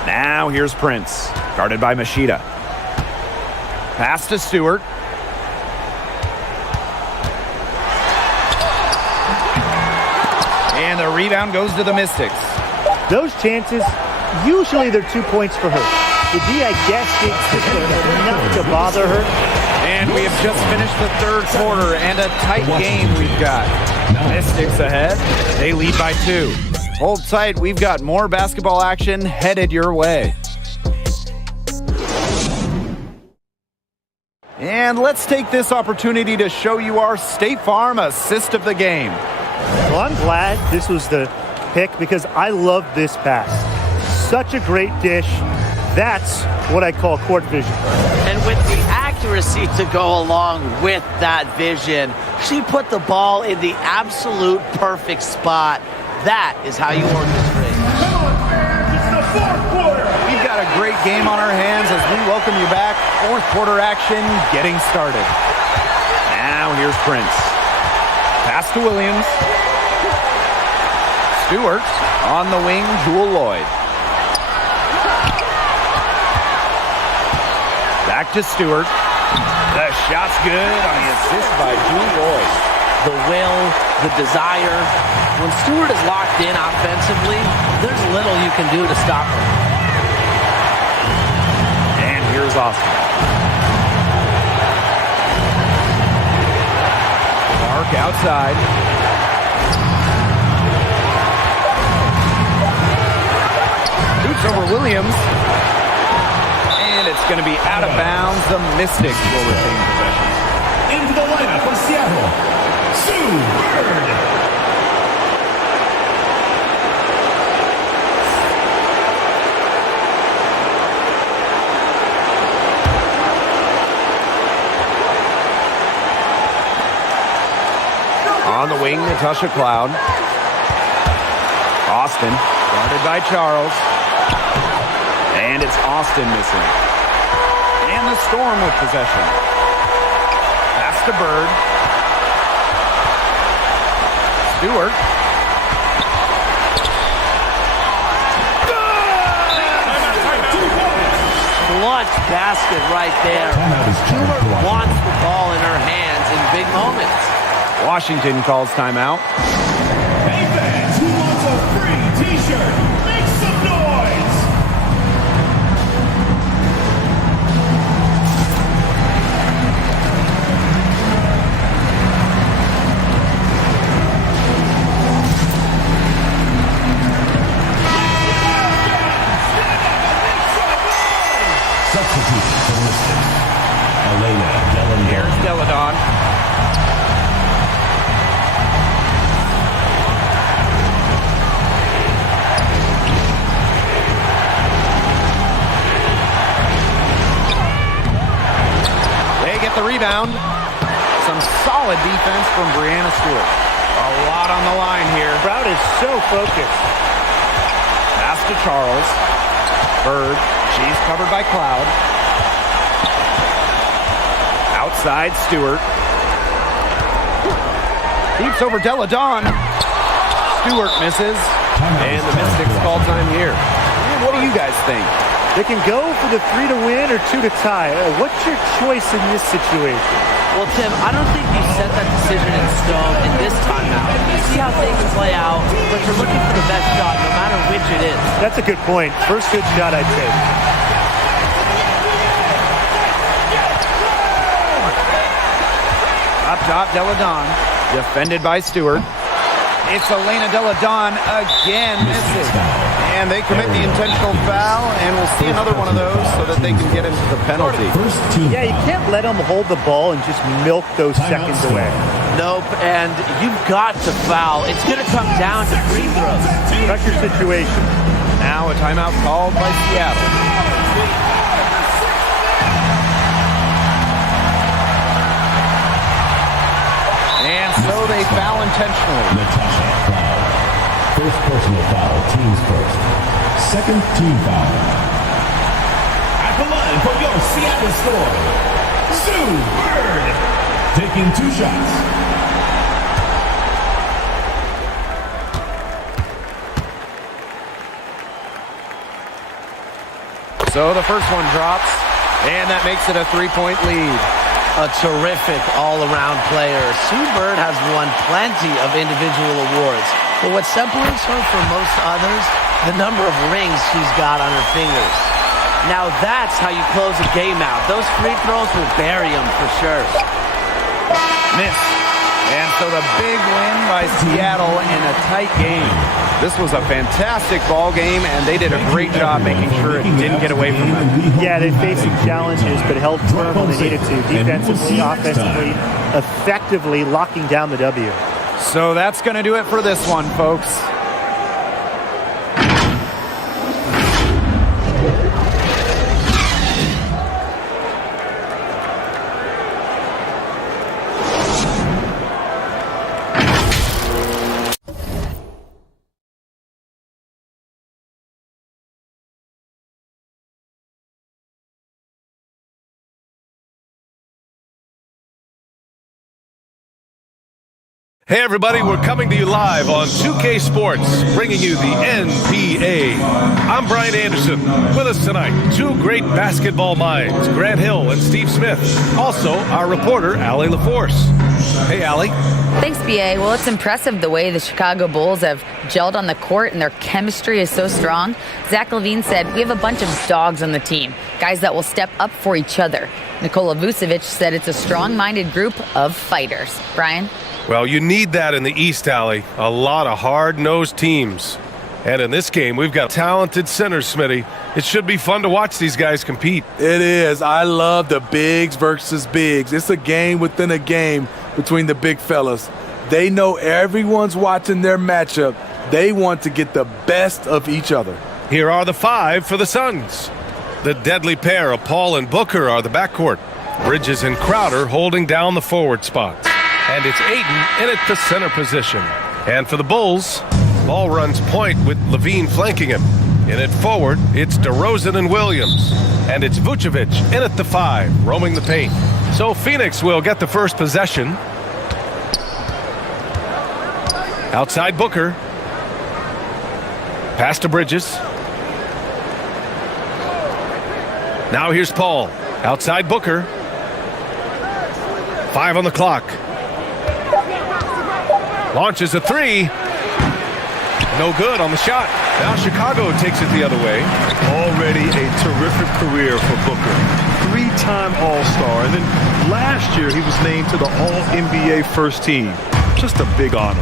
Now here's Prince, guarded by Machida. Pass to Stewart. And the rebound goes to the Mystics. Those chances, usually they're 2 points for her. The D, I guess, it's just enough to bother her. And we have just finished the third quarter, and a tight game we've got. Mystics ahead. They lead by 2. Hold tight. We've got more basketball action headed your way. And let's take this opportunity to show you our State Farm assist of the game. Well, I'm glad this was the pick because I love this pass. Such a great dish. That's what I call court vision. And with the accuracy to go along with that vision, she put the ball in the absolute perfect spot. That is how you orchestrate. It's the fourth quarter. We've got a great game on our hands as we welcome you back. Fourth quarter action getting started. Now here's Prince. Pass to Williams. Stewart on the wing, Jewel Lloyd. Back to Stewart. The shot's good on the assist by Jewel Lloyd. The will, the desire. When Stewart is locked in offensively, there's little you can do to stop her. And here's Austin. Mark outside. Shoots over Williams. And it's going to be out of bounds. The Mystics will retain possession. Into the lineup for Seattle, Sue Bird. On the wing, Natasha Cloud. Austin, guarded by Charles. And it's Austin missing. And the Storm with possession. Pass to Bird. Stewart. Clutch basket right there. Stewart wants the ball in her hands in big moments. Washington calls timeout. Hey fans, who wants a free t-shirt? Make some noise! Substitute for Mystics, Elena Delandon. Here's Deladon. The rebound. Some solid defense from Brianna Stewart. A lot on the line here. Crowd is so focused. Pass to Charles. Bird. She's covered by Cloud. Outside Stewart. Deeps over Deladon. Stewart misses. And the Mystics call time here. What do you guys think? They can go for the 3 to win or 2 to tie. What's your choice in this situation? Well, Tim, I don't think you set that decision in stone in this timeout. You see how things play out, but you're looking for the best shot, no matter which it is. That's a good point. First good shot I'd take. Up top, Deladon. Defended by Stewart. It's Elena Deladon again. Misses. And they commit the intentional foul, and we'll see another one of those so that they can get into the penalty. Yeah, you can't let them hold the ball and just milk those seconds away. Nope, and you've got to foul. It's going to come down to free throws. Pressure situation. Now a timeout called by Seattle. And so they foul intentionally. Natasha Cloud. First personal foul, teams first. Second team foul. At the line And for your Seattle Storm, Sue Bird, taking 2 shots. So the first one drops, and that makes it a 3-point lead. A terrific all-around player. Sue Bird has won plenty of individual awards, but what separates her from most others, the number of rings she's got on her fingers. Now that's how you close a game out. Those free throws will bury them for sure. Miss. And so the big win by Seattle in a tight game. This was a fantastic ball game, and they did a great job making sure it didn't get away from them. Yeah, they faced some challenges, but held firm when they needed to. Defensively, offensively, effectively locking down the W. So that's going to do it for this one, folks. Hey everybody, we're coming to you live on 2K Sports, bringing you the NBA. I'm Brian Anderson. With us tonight, 2 great basketball minds, Grant Hill and Steve Smith. Also, our reporter, Allie LaForce. Hey, Allie. Thanks, BA. Well, it's impressive the way the Chicago Bulls have gelled on the court and their chemistry is so strong. Zach LaVine said, we have a bunch of dogs on the team, guys that will step up for each other. Nikola Vucevic said it's a strong-minded group of fighters. Brian? Well, you need that in the East, Allie. A lot of hard-nosed teams. And in this game, we've got talented centers, Smitty. It should be fun to watch these guys compete. It is. I love the bigs versus bigs. It's a game within a game between the big fellas. They know everyone's watching their matchup. They want to get the best of each other. Here are the 5 for the Suns. The deadly pair of Paul and Booker are the backcourt. Bridges and Crowder holding down the forward spots. And it's Ayton in at the center position. And for the Bulls, ball runs point with LaVine flanking him. In at forward, it's DeRozan and Williams. And it's Vucevic in at the 5, roaming the paint. So Phoenix will get the first possession. Outside Booker. Pass to Bridges. Now here's Paul. Outside Booker. 5 on the clock. Launches a 3. No good on the shot. Now Chicago takes it the other way. Already a terrific career for Booker. 3-time All-Star. And then last year he was named to the All-NBA first team. Just a big honor.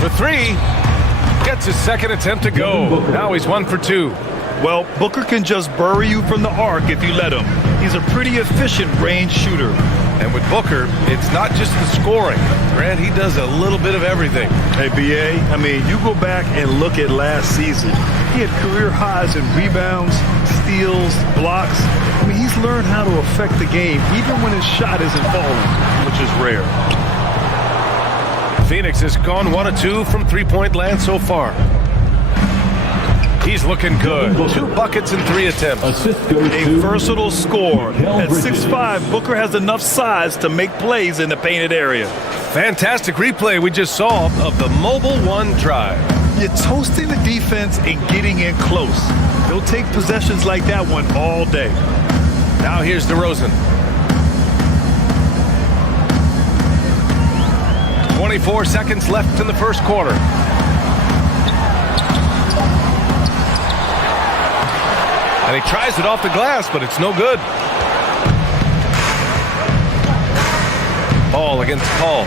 For 3. Gets his second attempt to go. Now he's 1 for 2. Well, Booker can just bury you from the arc if you let him. He's a pretty efficient range shooter. And with Booker, it's not just the scoring. Grant, he does a little bit of everything. Hey, BA, I mean, you go back and look at last season. He had career highs in rebounds, steals, blocks. I mean, he's learned how to affect the game even when his shot isn't falling, which is rare. Phoenix has gone 1 of 2 from three-point land so far. He's looking good. 2 buckets and 3 attempts. A versatile scorer. At 6'5", Booker has enough size to make plays in the painted area. Fantastic replay we just saw of the Mobile 1 drive. You're toasting the defense and getting in close. They'll take possessions like that one all day. Now here's DeRozan. 24 seconds left in the first quarter. And he tries it off the glass, but it's no good. Paul against Paul.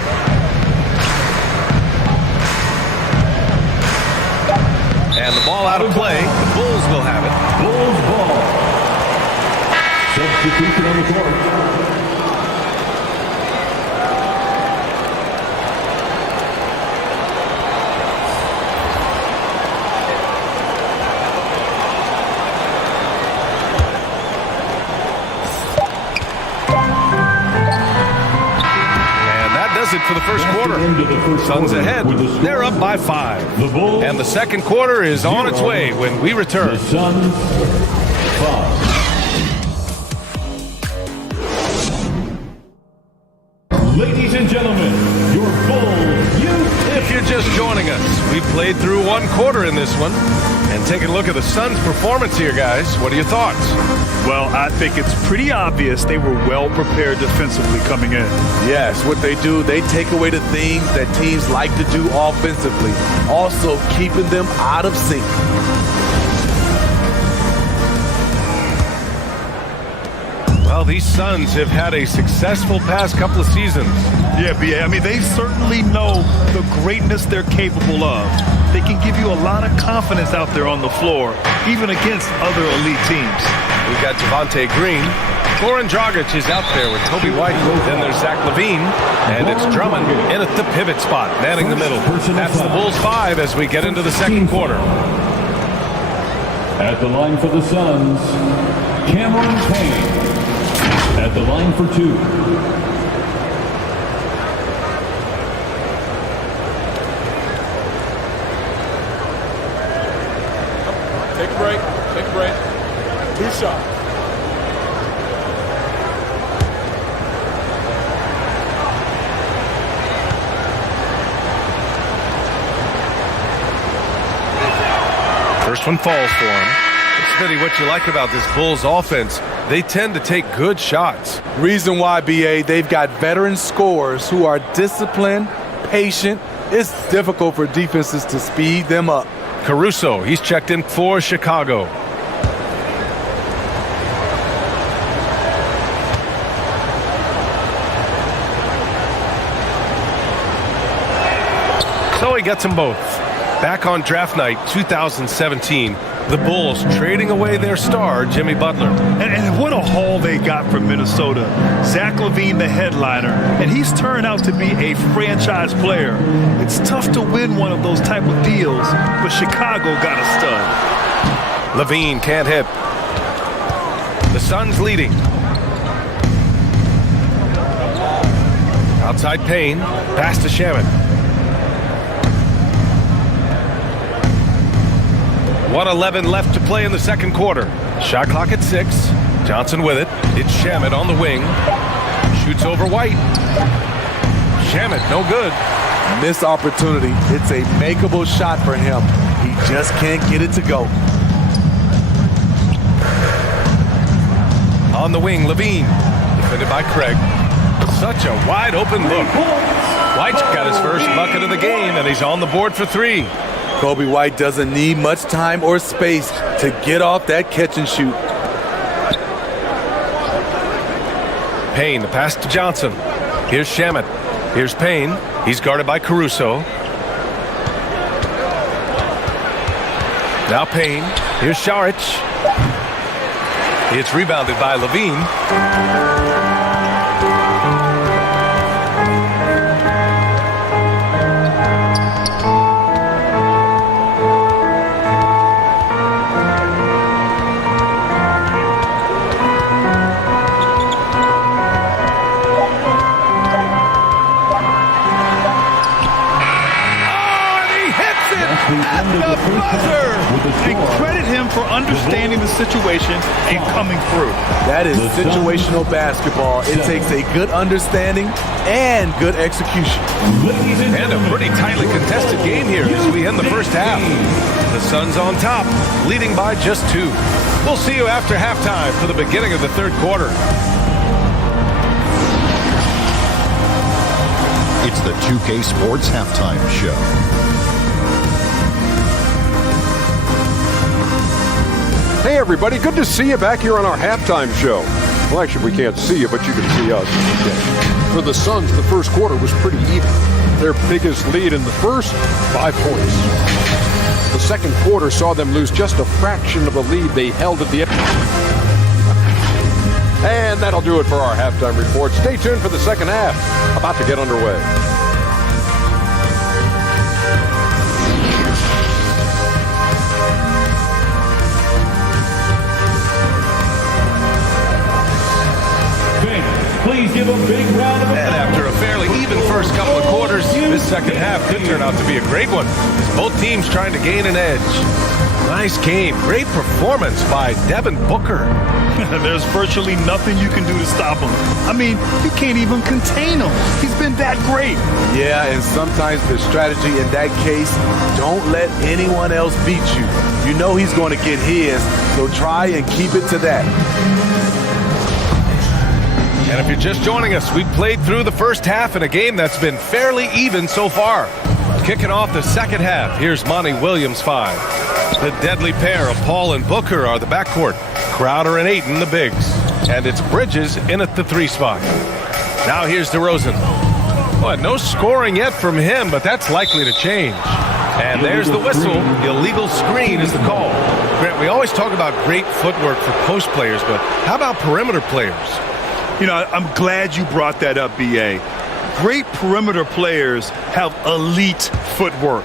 And the ball out of play. The Bulls will have it. Bulls ball. Substitution on the court. does it for the first quarter. Suns ahead. They're up by 5. And the second quarter is on its way when we return. The Suns 5. Ladies and gentlemen, your Bulls youth. If you're just joining us, we've played through one quarter in this one. And taking a look at the Suns' performance here, guys. What are your thoughts? Well, I think it's pretty obvious they were well prepared defensively coming in. Yes, what they do, they take away the things that teams like to do offensively, also keeping them out of sync. Well, these Suns have had a successful past couple of seasons. Yeah, I mean, they certainly know the greatness they're capable of. They can give you a lot of confidence out there on the floor, even against other elite teams. We've got Javonte Green. Goran Dragic is out there with Kobe White. Then there's Zach LaVine. And it's Drummond in at the pivot spot, manning the middle. That's the Bulls 5 as we get into the second quarter. At the line for the Suns, Cameron Payne. At the line for 2. Take a break. Take a break. 2 shots. First one falls for him. Smitty, what you like about this Bulls offense, they tend to take good shots. Reason why, BA, they've got veteran scorers who are disciplined, patient. It's difficult for defenses to speed them up. Caruso, he's checked in for Chicago. So he gets them both. Back on draft night 2017, the Bulls trading away their star, Jimmy Butler. And what a haul they got from Minnesota. Zach LaVine, the headliner, and he's turned out to be a franchise player. It's tough to win one of those type of deals, but Chicago got a stud. LaVine can't hit. The Suns leading. Outside Payne, pass to Shaman. 1:11 left to play in the second quarter. Shot clock at 6. Johnson with it. It's Shamet on the wing. Shoots over White. Shamet, no good. Missed opportunity. It's a makeable shot for him. He just can't get it to go. On the wing, LaVine. Defended by Craig. Such a wide open look. White's got his first bucket of the game, and he's on the board for 3. Kobe White doesn't need much time or space to get off that catch and shoot. Payne, the pass to Johnson. Here's Shamet. Here's Payne. He's guarded by Caruso. Now Payne. Here's Šarić. It's rebounded by LaVine. And credit him for understanding the situation and coming through. That is situational basketball. It takes a good understanding and good execution. And a pretty tightly contested game here as we end the first half. The Suns on top, leading by just 2. We'll see you after halftime for the beginning of the third quarter. It's the 2K Sports Halftime Show. Hey everybody, good to see you back here on our halftime show. Well, actually we can't see you, but you can see us. For the Suns, the first quarter was pretty even. Their biggest lead in the first, 5 points. The second quarter saw them lose just a fraction of the lead they held at the end. And that'll do it for our halftime report. Stay tuned for the second half, about to get underway. Please Please give a big round of applause. And after a fairly even first couple of quarters, this second half could turn out to be a great one, as both teams trying to gain an edge. Nice game. Great performance by Devin Booker. There's virtually nothing you can do to stop him. I mean, you can't even contain him. He's been that great. Yeah, and sometimes the strategy in that case, don't let anyone else beat you. You know he's going to get his, so try and keep it to that. And if you're just joining us, we played through the first half in a game that's been fairly even so far. Kicking off the second half, here's Monty Williams 5. The deadly pair of Paul and Booker are the backcourt. Crowder and Ayton the bigs. And it's Bridges in at the 3 spot. Now here's DeRozan. Well, no scoring yet from him, but that's likely to change. And there's the whistle. Illegal screen is the call. Grant, we always talk about great footwork for post players, but how about perimeter players? You know, I'm glad you brought that up, B.A. Great perimeter players have elite footwork.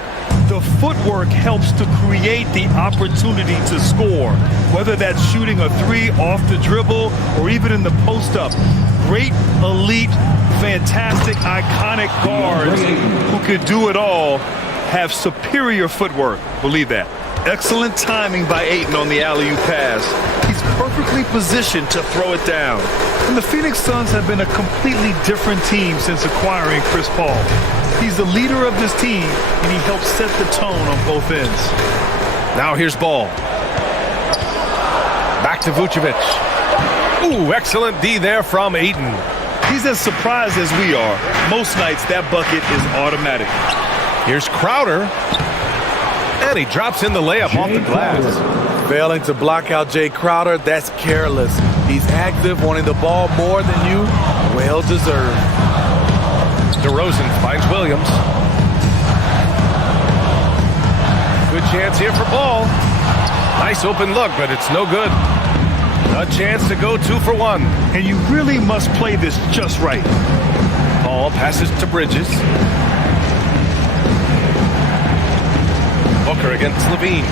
The footwork helps to create the opportunity to score, whether that's shooting a 3 off the dribble or even in the post-up. Great, elite, fantastic, iconic guards who could do it all have superior footwork. Believe that. Excellent timing by Ayton on the alley-oop pass. He's perfectly positioned to throw it down. And the Phoenix Suns have been a completely different team since acquiring Chris Paul. He's the leader of this team, and he helps set the tone on both ends. Now here's Ball. Back to Vucevic. Ooh, excellent D there from Ayton. He's as surprised as we are. Most nights, that bucket is automatic. Here's Crowder. And he drops in the layup off the glass. Failing to block out Jay Crowder, that's careless. He's active, wanting the ball more than you. Well deserved. DeRozan finds Williams. Good chance here for Ball. Nice open look, but it's no good. A chance to go 2 for 1. And you really must play this just right. Ball passes to Bridges. Booker against Levine.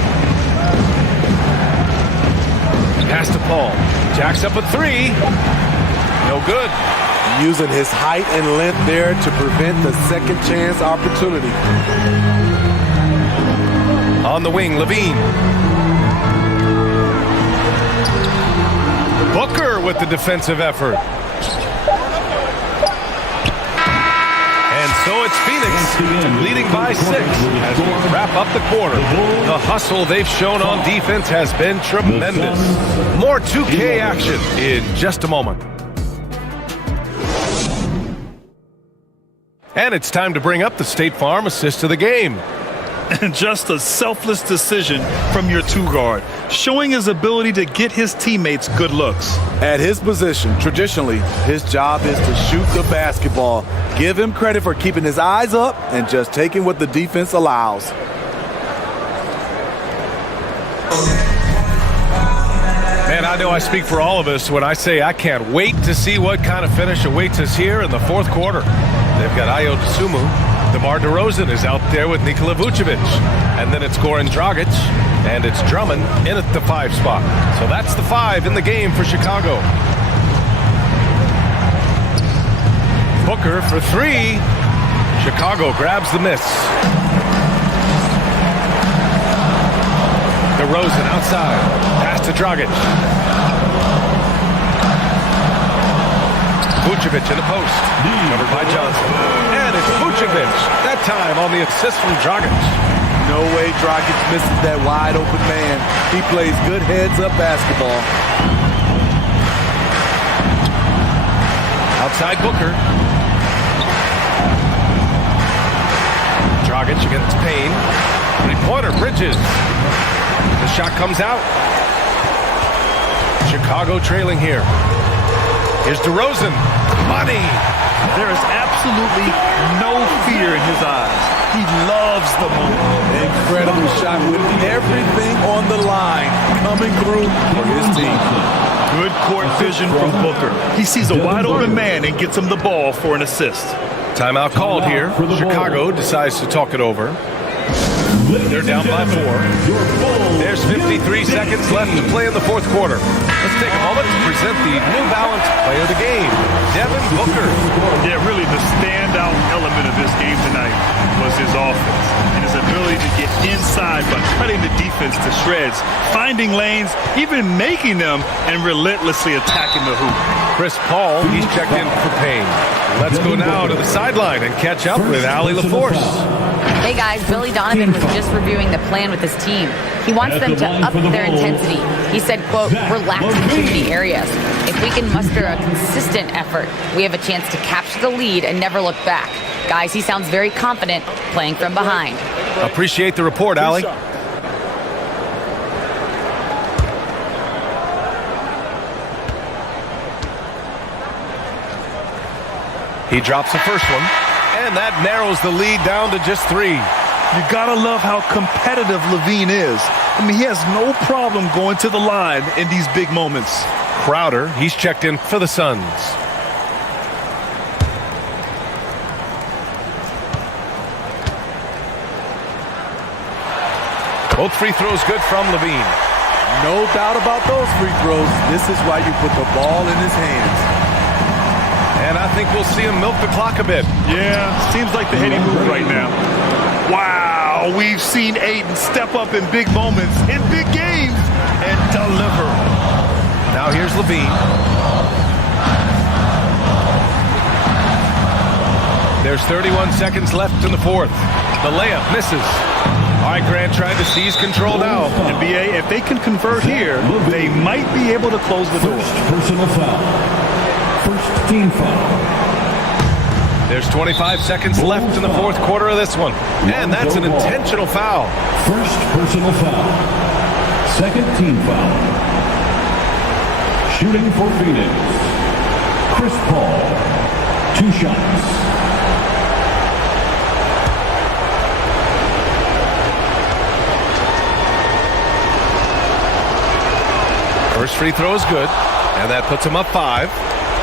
Pass to Paul. Jacks up a 3. No good. Using his height and length there to prevent the second chance opportunity. On the wing, Levine. Booker with the defensive effort. And so it's Phoenix leading by 6 as we wrap up the quarter. The hustle they've shown on defense has been tremendous. More 2K action in just a moment. And it's time to bring up the State Farm assist of the game. And just a selfless decision from your 2 guard, showing his ability to get his teammates good looks. At his position, traditionally, his job is to shoot the basketball. Give him credit for keeping his eyes up and just taking what the defense allows. Man, I know I speak for all of us when I say I can't wait to see what kind of finish awaits us here in the fourth quarter. They've got Ayo Dosunmu. DeMar DeRozan is out there with Nikola Vucevic. And then it's Goran Dragic. And it's Drummond in at the 5 spot. So that's the 5 in the game for Chicago. Booker for 3. Chicago grabs the miss. DeRozan outside. Pass to Dragic. Vucevic in the post. Covered by Johnson. And it's Vucevic. That time on the assist from Dragic. No way Dragic misses that wide open man. He plays good heads-up basketball. Outside Booker. Dragic against Payne. 3-pointer, Bridges. The shot comes out. Chicago trailing here. Here's DeRozan. Money. There is absolutely no fear in his eyes. He loves the moment. Incredible shot with everything on the line coming through for his team. Good court vision from Booker. He sees a wide open man and gets him the ball for an assist. Timeout called here. Chicago decides to talk it over. They're down by 4. There's 53 seconds left to play in the fourth quarter. Let's take a moment to present the New Balance Player of the Game, Devin Booker. Yeah, really the standout element of this game tonight was his offense and his ability to get inside by cutting the defense to shreds, finding lanes, even making them, and relentlessly attacking the hoop. Chris Paul, he's checked in for Payne. Let's go now to the sideline and catch up with Allie LaForce. Hey guys, Billy Donovan was just reviewing the plan with his team. He wants them to up their intensity. He said, quote, relax in too many areas. If we can muster a consistent effort, we have a chance to capture the lead and never look back. Guys, he sounds very confident playing from behind. Appreciate the report, Allie. He drops the first one, and that narrows the lead down to just 3. You gotta love how competitive LaVine is. I mean, he has no problem going to the line in these big moments. Crowder, he's checked in for the Suns. Both free throws good from LaVine. No doubt about those free throws. This is why you put the ball in his hands. And I think we'll see him milk the clock a bit. Yeah, seems like the heady move right now. Wow, we've seen Ayton step up in big moments, in big games, and deliver. Now here's LaVine. There's 31 seconds left in the fourth. The layup misses. All right, Grant trying to seize control now. NBA, if they can convert here, they might be able to close the door. Personal foul. First team foul. There's 25 seconds left in the fourth quarter of this one. And that's an intentional foul. First personal foul. Second team foul. Shooting for Phoenix. Chris Paul. 2 shots. First free throw is good. And that puts him up 5.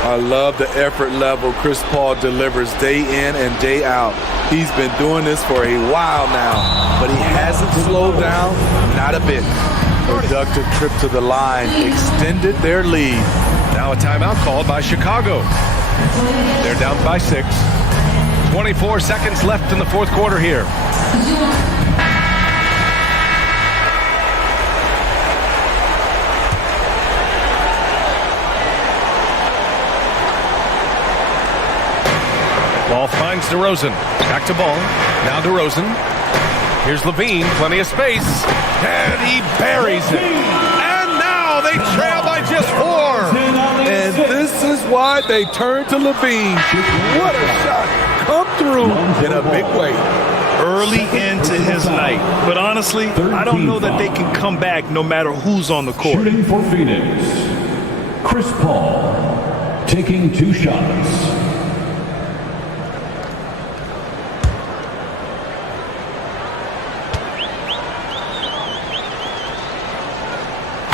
I love the effort level Chris Paul delivers day in and day out. He's been doing this for a while now, but he hasn't slowed down, not a bit. Productive trip to the line extended their lead. Now a timeout called by Chicago. They're down by 6. 24 seconds left in the fourth quarter here. Ball finds DeRozan. Back to Ball. Now DeRozan. Here's LaVine. Plenty of space. And he buries it. And now they trail by just 4. And this is why they turn to LaVine. What a shot. Come through in a big way. Early into his night. But honestly, I don't know that they can come back no matter who's on the court. Shooting for Phoenix. Chris Paul taking 2 shots.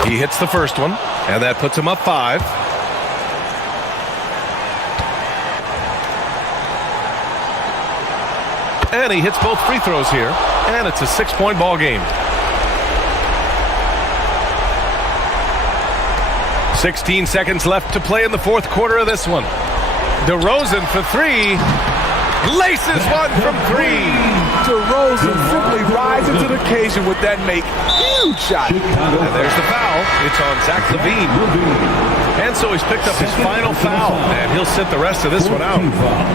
He hits the first one, and that puts him up 5. And he hits both free throws here, and it's a 6-point ball game. 16 seconds left to play in the fourth quarter of this one. DeRozan for 3. Laces one from 3. DeRozan simply rises to the occasion with that huge shot. And there's the foul. It's on Zach LaVine. And so he's picked up his final foul, and he'll sit the rest of this one out.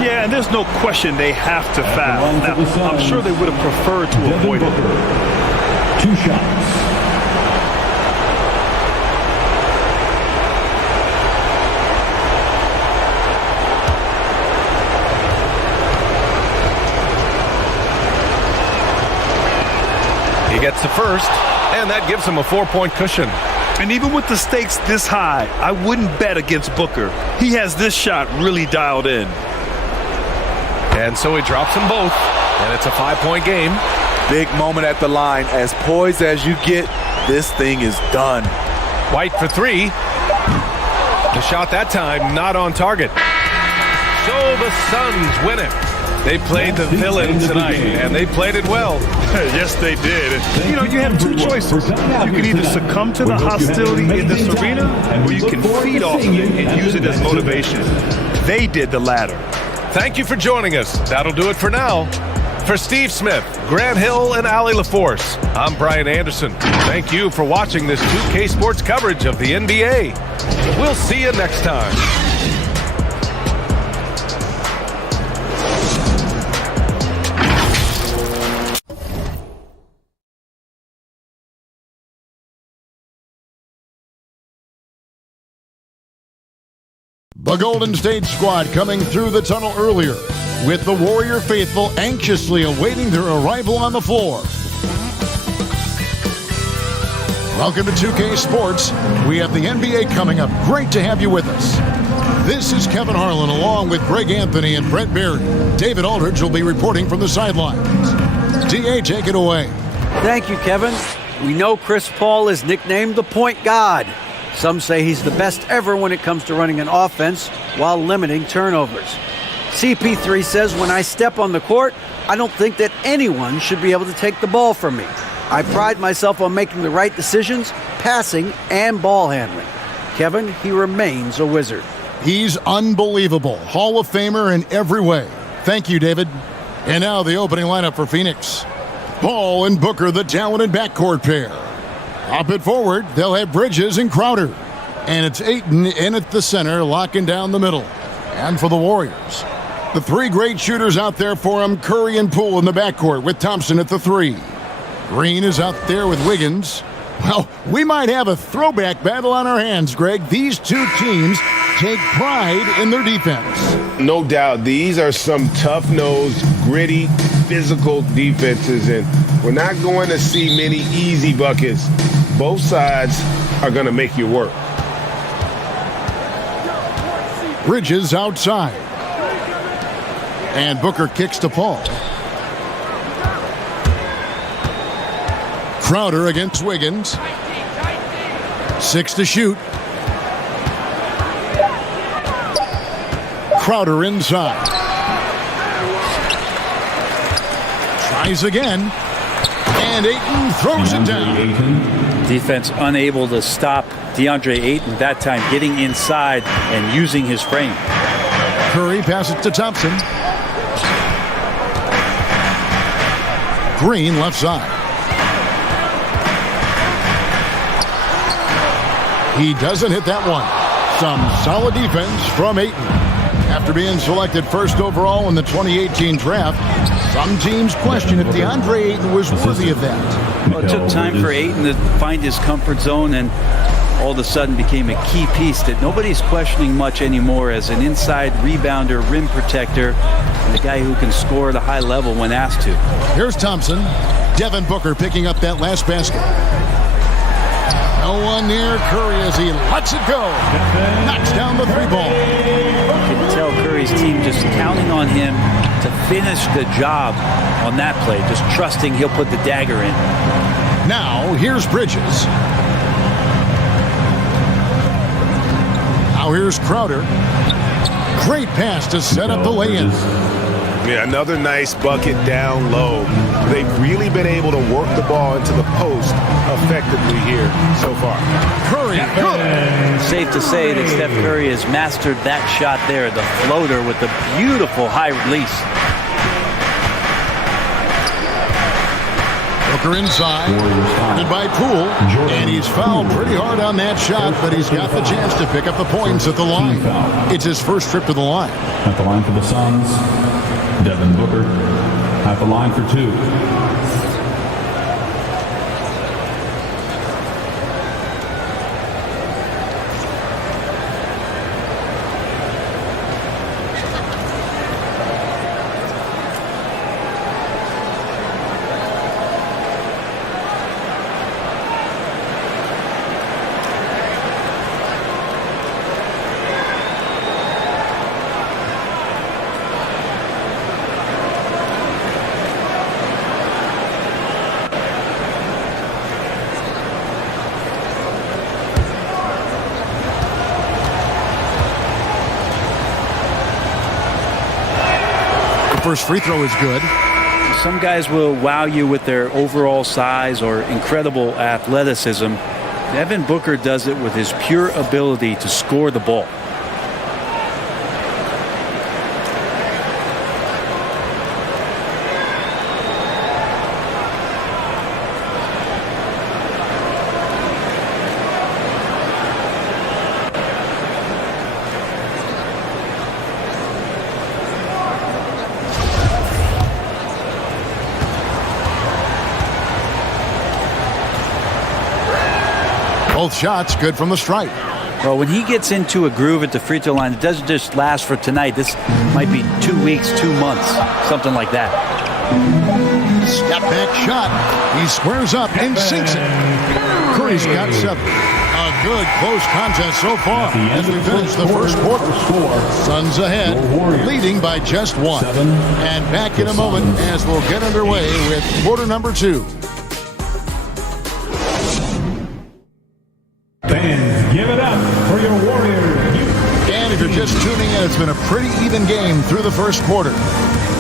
Yeah, and there's no question they have to foul. Now, I'm sure they would have preferred to avoid it. 2 shots. He gets the first, and that gives him a 4-point cushion. And even with the stakes this high, I wouldn't bet against Booker. He has this shot really dialed in. And so he drops them both, and it's a 5-point game. Big moment at the line. As poised as you get, this thing is done. White for 3. The shot that time not on target. So the Suns win it. They played the villain tonight, and they played it well. Yes, they did. And, you know, you have two choices. You can either succumb to the hostility in this arena, or you can feed off of it and use it as motivation. They did the latter. Thank you for joining us. That'll do it for now. For Steve Smith, Grant Hill, and Allie LaForce, I'm Brian Anderson. Thank you for watching this 2K Sports coverage of the NBA. We'll see you next time. The Golden State squad coming through the tunnel earlier, with the Warrior faithful anxiously awaiting their arrival on the floor. Welcome to 2K Sports. We have the NBA coming up. Great to have you with us. This is Kevin Harlan along with Greg Anthony and Brent Berry. David Aldridge will be reporting from the sidelines. DA, take it away. Thank you, Kevin. We know Chris Paul is nicknamed the point god. Some say he's the best ever when it comes to running an offense while limiting turnovers. CP3 says, when I step on the court, I don't think that anyone should be able to take the ball from me. I pride myself on making the right decisions, passing and ball handling. Kevin, he remains a wizard. He's unbelievable. Hall of Famer in every way. Thank you, David. And now the opening lineup for Phoenix. Paul and Booker, the talented backcourt pair. Up at forward, they'll have Bridges and Crowder. And it's Ayton in at the center, locking down the middle. And for the Warriors, the three great shooters out there for them, Curry and Poole in the backcourt with Thompson at the 3. Green is out there with Wiggins. Well, we might have a throwback battle on our hands, Greg. These two teams take pride in their defense. No doubt, these are some tough-nosed, gritty, physical defenses, and we're not going to see many easy buckets. Both sides are going to make you work. Bridges outside. And Booker kicks to Paul. Crowder against Wiggins. 6 to shoot. Crowder inside. Tries again. And Ayton throws it down. Defense unable to stop DeAndre Ayton that time, getting inside and using his frame. Curry passes to Thompson. Green left side. He doesn't hit that one. Some solid defense from Ayton. After being selected first overall in the 2018 draft, some teams question if DeAndre Ayton was worthy of that. Well, it took time for Ayton to find his comfort zone and all of a sudden became a key piece that nobody's questioning much anymore as an inside rebounder, rim protector, and a guy who can score at a high level when asked to. Here's Thompson. Devin Booker picking up that last basket. No one near Curry as he lets it go. Knocks down the 3 ball. You can tell Curry's team just counting on him to finish the job on that play, just trusting he'll put the dagger in. Now, here's Bridges. Now here's Crowder. Great pass to set up the lay-in. Yeah, another nice bucket down low. They've really been able to work the ball into the post effectively here so far. Curry, good. Safe to say that Steph Curry has mastered that shot there, the floater with the beautiful high release. Booker inside, guarded by Poole, and he's fouled pretty hard on that shot, but he's got the chance to pick up the points at the line. It's his first trip to the line. At the line for the Suns, Devin Booker. At the line for 2. first free throw is good. Some guys will wow you with their overall size or incredible athleticism. Devin Booker does it with his pure ability to score the ball. Both shots good from the stripe. Well, when he gets into a groove at the free throw line, it doesn't just last for tonight. This might be 2 weeks, 2 months, something like that. Step back shot. He squares up and sinks it. Curry's got 7. A good close contest so far as we finish the first quarter. Suns ahead, leading by just 1. And back in a moment as we'll get underway with quarter number 2. Fans, give it up for your Warriors. And if you're just tuning in, it's been a pretty even game through the first quarter.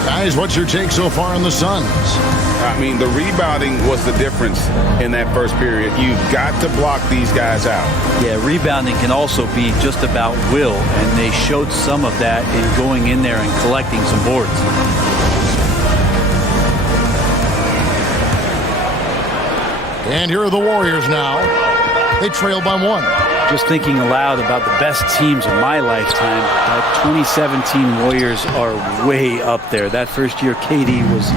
Guys, what's your take so far on the Suns? I mean, the rebounding was the difference in that first period. You've got to block these guys out. Yeah, rebounding can also be just about will, and they showed some of that in going in there and collecting some boards. And here are the Warriors now. They trail by 1. Just thinking aloud about the best teams of my lifetime, that 2017 Warriors are way up there. That first year KD was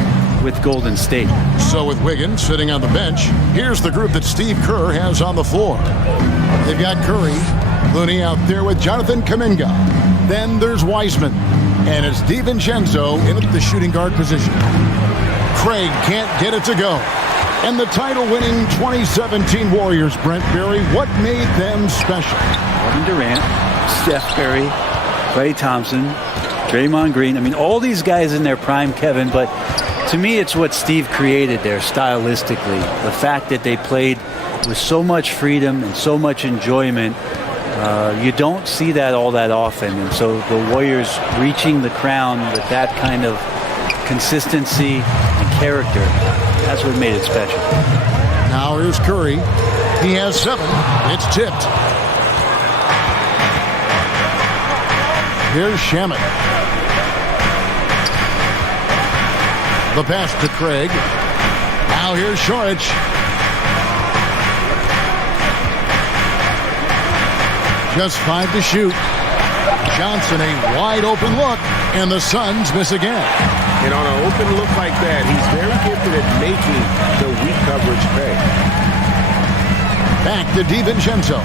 with Golden State. So with Wiggins sitting on the bench, here's the group that Steve Kerr has on the floor. They've got Curry, Looney out there with Jonathan Kuminga. Then there's Wiseman, and it's DiVincenzo in at the shooting guard position. Craig can't get it to go. And the title-winning 2017 Warriors, Brent Berry, what made them special? Kevin Durant, Steph Curry, Klay Thompson, Draymond Green. I mean, all these guys in their prime, Kevin, but to me, it's what Steve created there stylistically. The fact that they played with so much freedom and so much enjoyment. You don't see that all that often. And so the Warriors reaching the crown with that kind of consistency and character, that's what made it special. Now here's Curry. He has 7. It's tipped. Here's Shamet. The pass to Craig. Now here's Šorić. Just 5 to shoot. Johnson a wide open look, and the Suns miss again. And on an open look like that, he's very gifted at making the weak coverage pay. Back to DiVincenzo.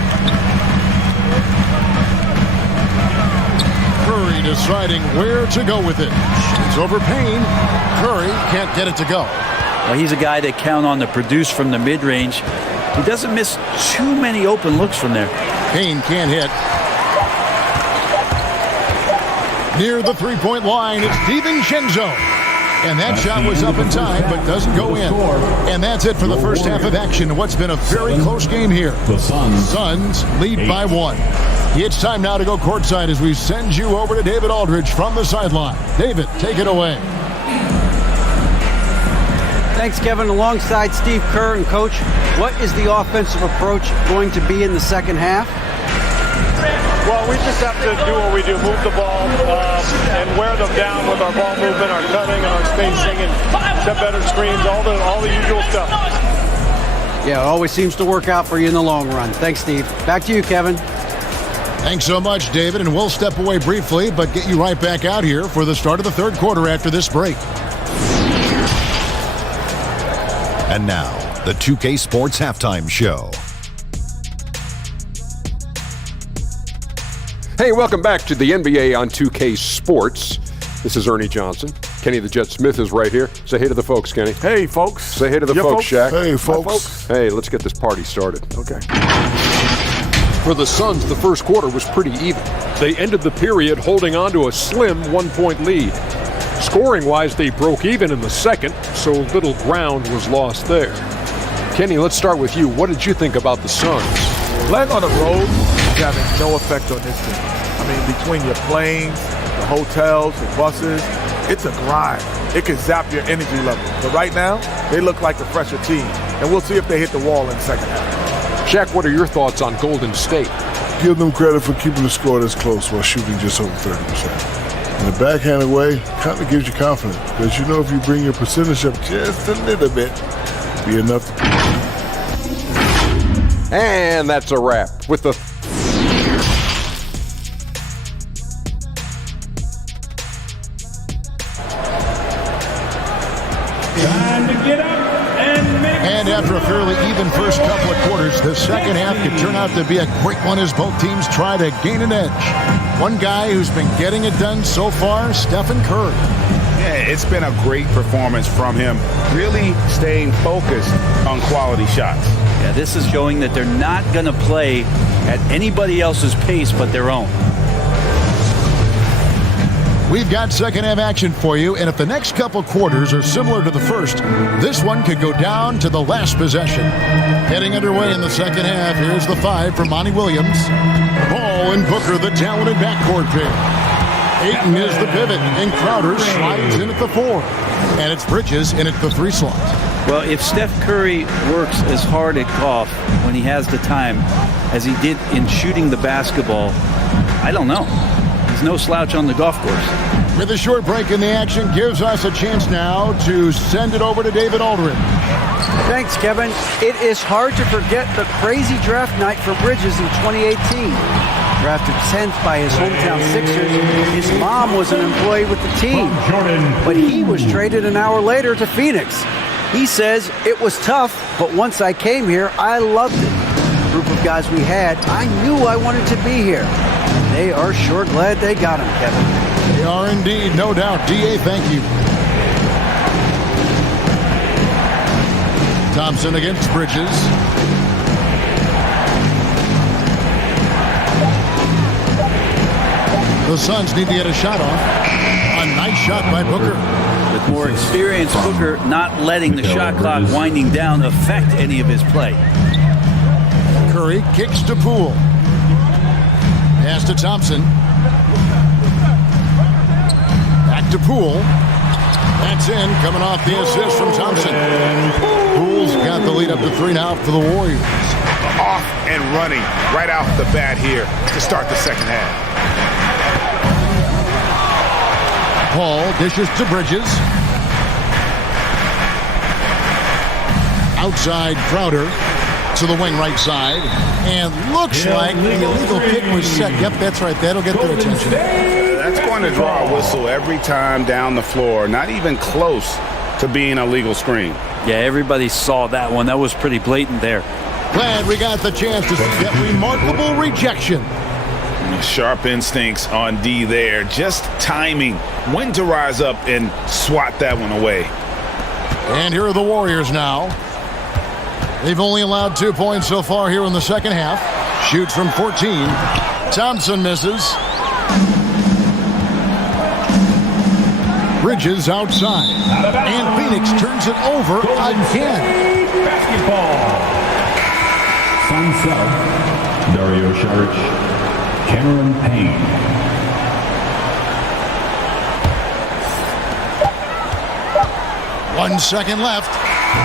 Curry deciding where to go with it. It's over Payne. Curry can't get it to go. Well, he's a guy that count on to produce from the mid-range. He doesn't miss too many open looks from there. Payne can't hit. Near the three-point line, it's DiVincenzo. And that shot was up in time, but doesn't go in. And that's it for the first half of action. What's been a very close game here. The Suns lead by 1. It's time now to go courtside as we send you over to David Aldridge from the sideline. David, take it away. Thanks, Kevin. Alongside Steve Kerr and Coach, what is the offensive approach going to be in the second half? Well, we just have to do what we do, move the ball and wear them down with our ball movement, our cutting, and our spacing, and set better screens, all the usual stuff. Yeah, it always seems to work out for you in the long run. Thanks, Steve. Back to you, Kevin. Thanks so much, David, and we'll step away briefly, but get you right back out here for the start of the third quarter after this break. And now, the 2K Sports Halftime Show. Hey, welcome back to the NBA on 2K Sports. This is Ernie Johnson. Kenny the Jet Smith is right here. Say hey to the folks, Kenny. Hey, folks. Say hey to the folks, Shaq. Hey, folks. Hi, folks. Hey, let's get this party started. Okay. For the Suns, the first quarter was pretty even. They ended the period holding on to a slim 1-point lead. Scoring-wise, they broke even in the second, so little ground was lost there. Kenny, let's start with you. What did you think about the Suns? Playing on the road is having no effect on this team. I mean, between your planes, the hotels, the buses, it's a grind. It can zap your energy level. But right now, they look like a fresher team. And we'll see if they hit the wall in the second half. Shaq, what are your thoughts on Golden State? Give them credit for keeping the score this close while shooting just over 30%. In a backhanded way, kind of gives you confidence. Because you know if you bring your percentage up just a little bit, be enough to... And that's a wrap with the Time to get up and make. And after a fairly even first couple of quarters, the second half could turn out to be a great one as both teams try to gain an edge. One guy who's been getting it done so far, Stephen Curry. Yeah, it's been a great performance from him, really staying focused on quality shots. Yeah, this is showing that they're not going to play at anybody else's pace but their own. We've got second half action for you, and if the next couple quarters are similar to the first, this one could go down to the last possession. Getting underway in the second half, here's the 5 from Monty Williams. Ball and Booker, the talented backcourt pair. Ayton is the pivot, and Crowder slides in at the 4. And it's Bridges in at the 3 slot. Well, if Steph Curry works as hard at golf when he has the time as he did in shooting the basketball, I don't know. He's no slouch on the golf course. With a short break in the action, gives us a chance now to send it over to David Aldridge. Thanks, Kevin. It is hard to forget the crazy draft night for Bridges in 2018. Drafted 10th by his hometown Sixers, his mom was an employee with the team. But he was traded an hour later to Phoenix. He says, it was tough, but once I came here, I loved it. The group of guys we had, I knew I wanted to be here. They are sure glad they got him, Kevin. They are indeed, no doubt. D.A., thank you. Thompson against Bridges. The Suns need to get a shot off. A nice shot by Booker. With more experience, Booker not letting the shot clock winding down affect any of his play. Curry kicks to Poole. Pass to Thompson. Back to Poole. That's in, coming off the assist from Thompson. Poole's got the lead up to 3 now for the Warriors. Off and running right off the bat here to start the second half. Paul dishes to Bridges. Outside Crowder to the wing right side. And looks like the illegal kick was set. Yep, that's right. That'll get their attention. That's going to draw a whistle every time down the floor. Not even close to being a legal screen. Yeah, everybody saw that one. That was pretty blatant there. Glad we got the chance to see that remarkable rejection. Sharp instincts on D there. Just timing when to rise up and swat that one away. And here are the Warriors now. They've only allowed 2 points so far here in the second half. Shoots from 14. Thompson misses. Bridges outside. And Phoenix turns it over again. Basketball. Suns up. Dario Saric. Cameron Payne. One second left.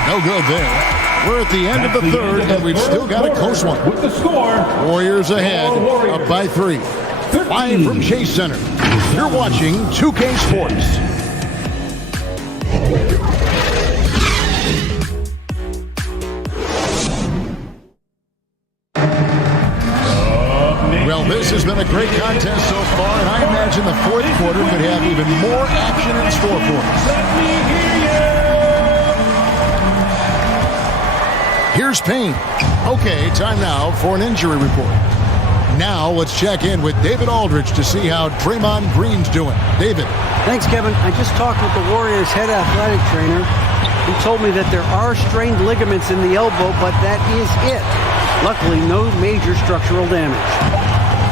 No good there. We're at the end of the third, and we've still got a close one. With the score, Warriors ahead, up by 3. 5 from Chase Center. You're watching 2K Sports. Well, this has been a great contest so far, and I imagine the fourth quarter could have even more action in store for us. Here's Payne. Okay, time now for an injury report. Now let's check in with David Aldridge to see how Draymond Green's doing. David. Thanks, Kevin. I just talked with the Warriors' head athletic trainer. He told me that there are strained ligaments in the elbow, but that is it. Luckily, no major structural damage.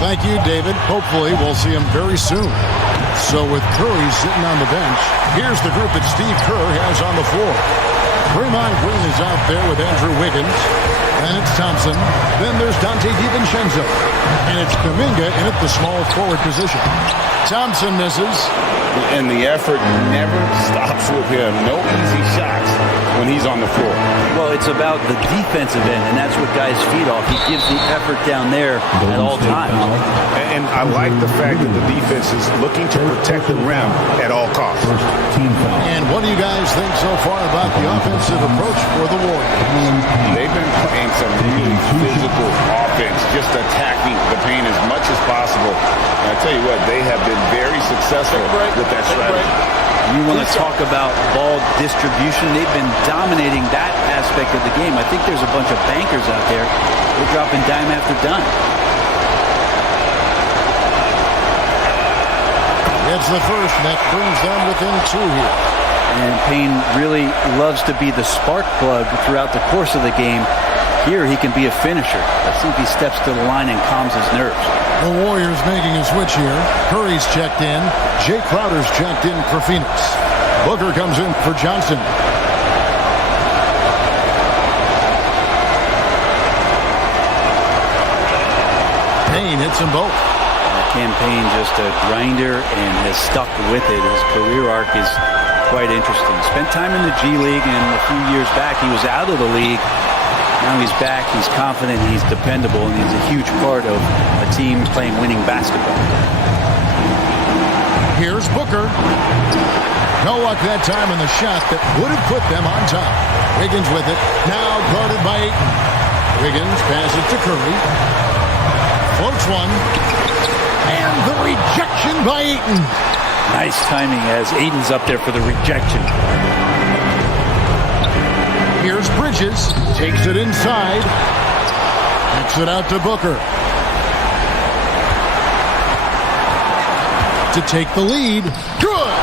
Thank you, David. Hopefully, we'll see him very soon. So with Curry sitting on the bench, here's the group that Steve Kerr has on the floor. Draymond Green is out there with Andrew Wiggins. And it's Thompson. Then there's Dante DiVincenzo. And it's Kuminga in at the small forward position. Thompson misses. And the effort never stops with him. No easy shots when he's on the floor. Well, it's about the defensive end, and that's what guys feed off. He gives the effort down there at all times. And I like the fact that the defense is looking to protect the rim at all costs. And what do you guys think so far about the offensive approach for the Warriors? They've been playing some really physical offense, just attacking the paint as much as possible. And I tell you what, they have been very successful with that strategy. You want to talk about ball distribution. They've been dominating that aspect of the game. I think there's a bunch of bankers out there. They're dropping dime after dime. It's the first, and that brings them within 2 here. And Payne really loves to be the spark plug throughout the course of the game. Here he can be a finisher. Let's see if he steps to the line and calms his nerves. The Warriors making a switch here. Curry's checked in. Jay Crowder's checked in for Phoenix. Booker comes in for Johnson. Payne hits them both. Campaign just a grinder and has stuck with it. His career arc is quite interesting. Spent time in the G League, and a few years back he was out of the league. Now he's back, he's confident, he's dependable, and he's a huge part of a team playing winning basketball. Here's Booker. No luck that time on the shot that would have put them on top. Wiggins with it. Now guarded by Ayton. Wiggins passes to Curry. Floats one. And the rejection by Ayton. Nice timing as Ayton's up there for the rejection. Here's Bridges. Takes it inside. Kicks it out to Booker. To take the lead. Good!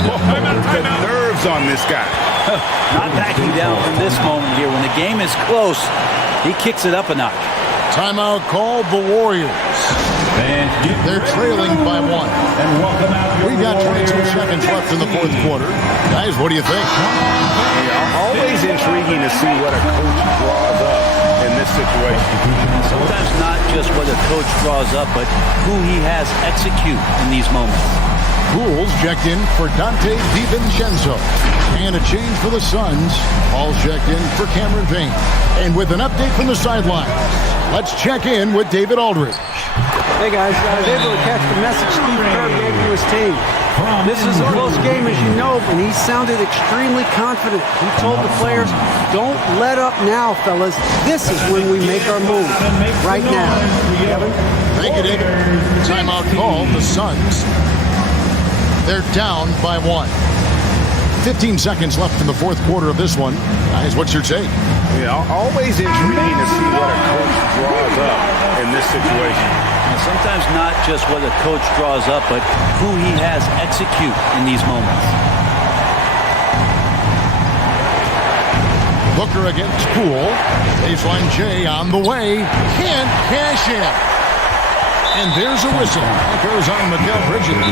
The nerves on this guy. Not backing down from this moment here. When the game is close, he kicks it up a notch. Timeout called the Warriors. They're trailing by 1. We've got 22 seconds left in the fourth quarter. Guys, what do you think? Always intriguing to see what a coach draws up in this situation. Sometimes not just what a coach draws up, but who he has execute in these moments. Poole's checked in for Dante DiVincenzo. And a change for the Suns. Paul's checked in for Cameron Payne. And with an update from the sideline, let's check in with David Aldridge. Hey guys, I was able to catch the message Steve Kerr gave to his team. This is a close game, as you know, and he sounded extremely confident. He told the players, don't let up now, fellas. This is when we make our move. Right now. Kevin? Thank you, David. Timeout call, the Suns. They're down by 1. 15 seconds left in the fourth quarter of this one. Guys, what's your take? Yeah, always intriguing to see what a coach draws up in this situation. Sometimes not just what a coach draws up, but who he has execute in these moments. Booker against Poole. Baseline J on the way. Can't cash in. And there's a whistle. It goes on Mikal Bridges.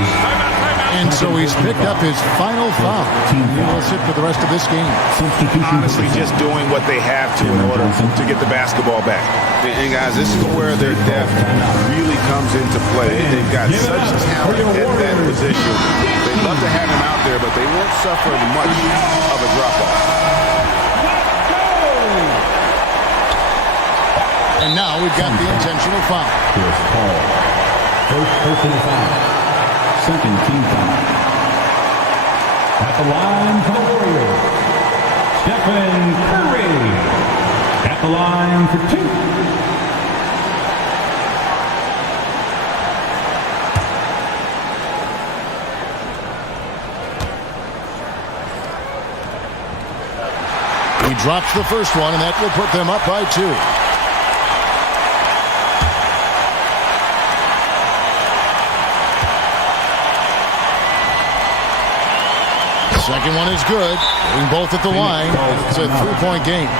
And so he's picked up his final foul. He will sit for the rest of this game. Honestly, just doing what they have to in order to get the basketball back. And guys, this is where their depth really comes into play. They've got such talent at that position. They'd love to have him out there, but they won't suffer much of a drop-off. And now we've got the intentional foul. Here's Paul. First personal foul. Second team foul. At the line for the Warriors, Stephen Curry. At the line for 2. He drops the first one, and that will put them up by 2. Second one is good. Doing both at the line. It's a 3-point game.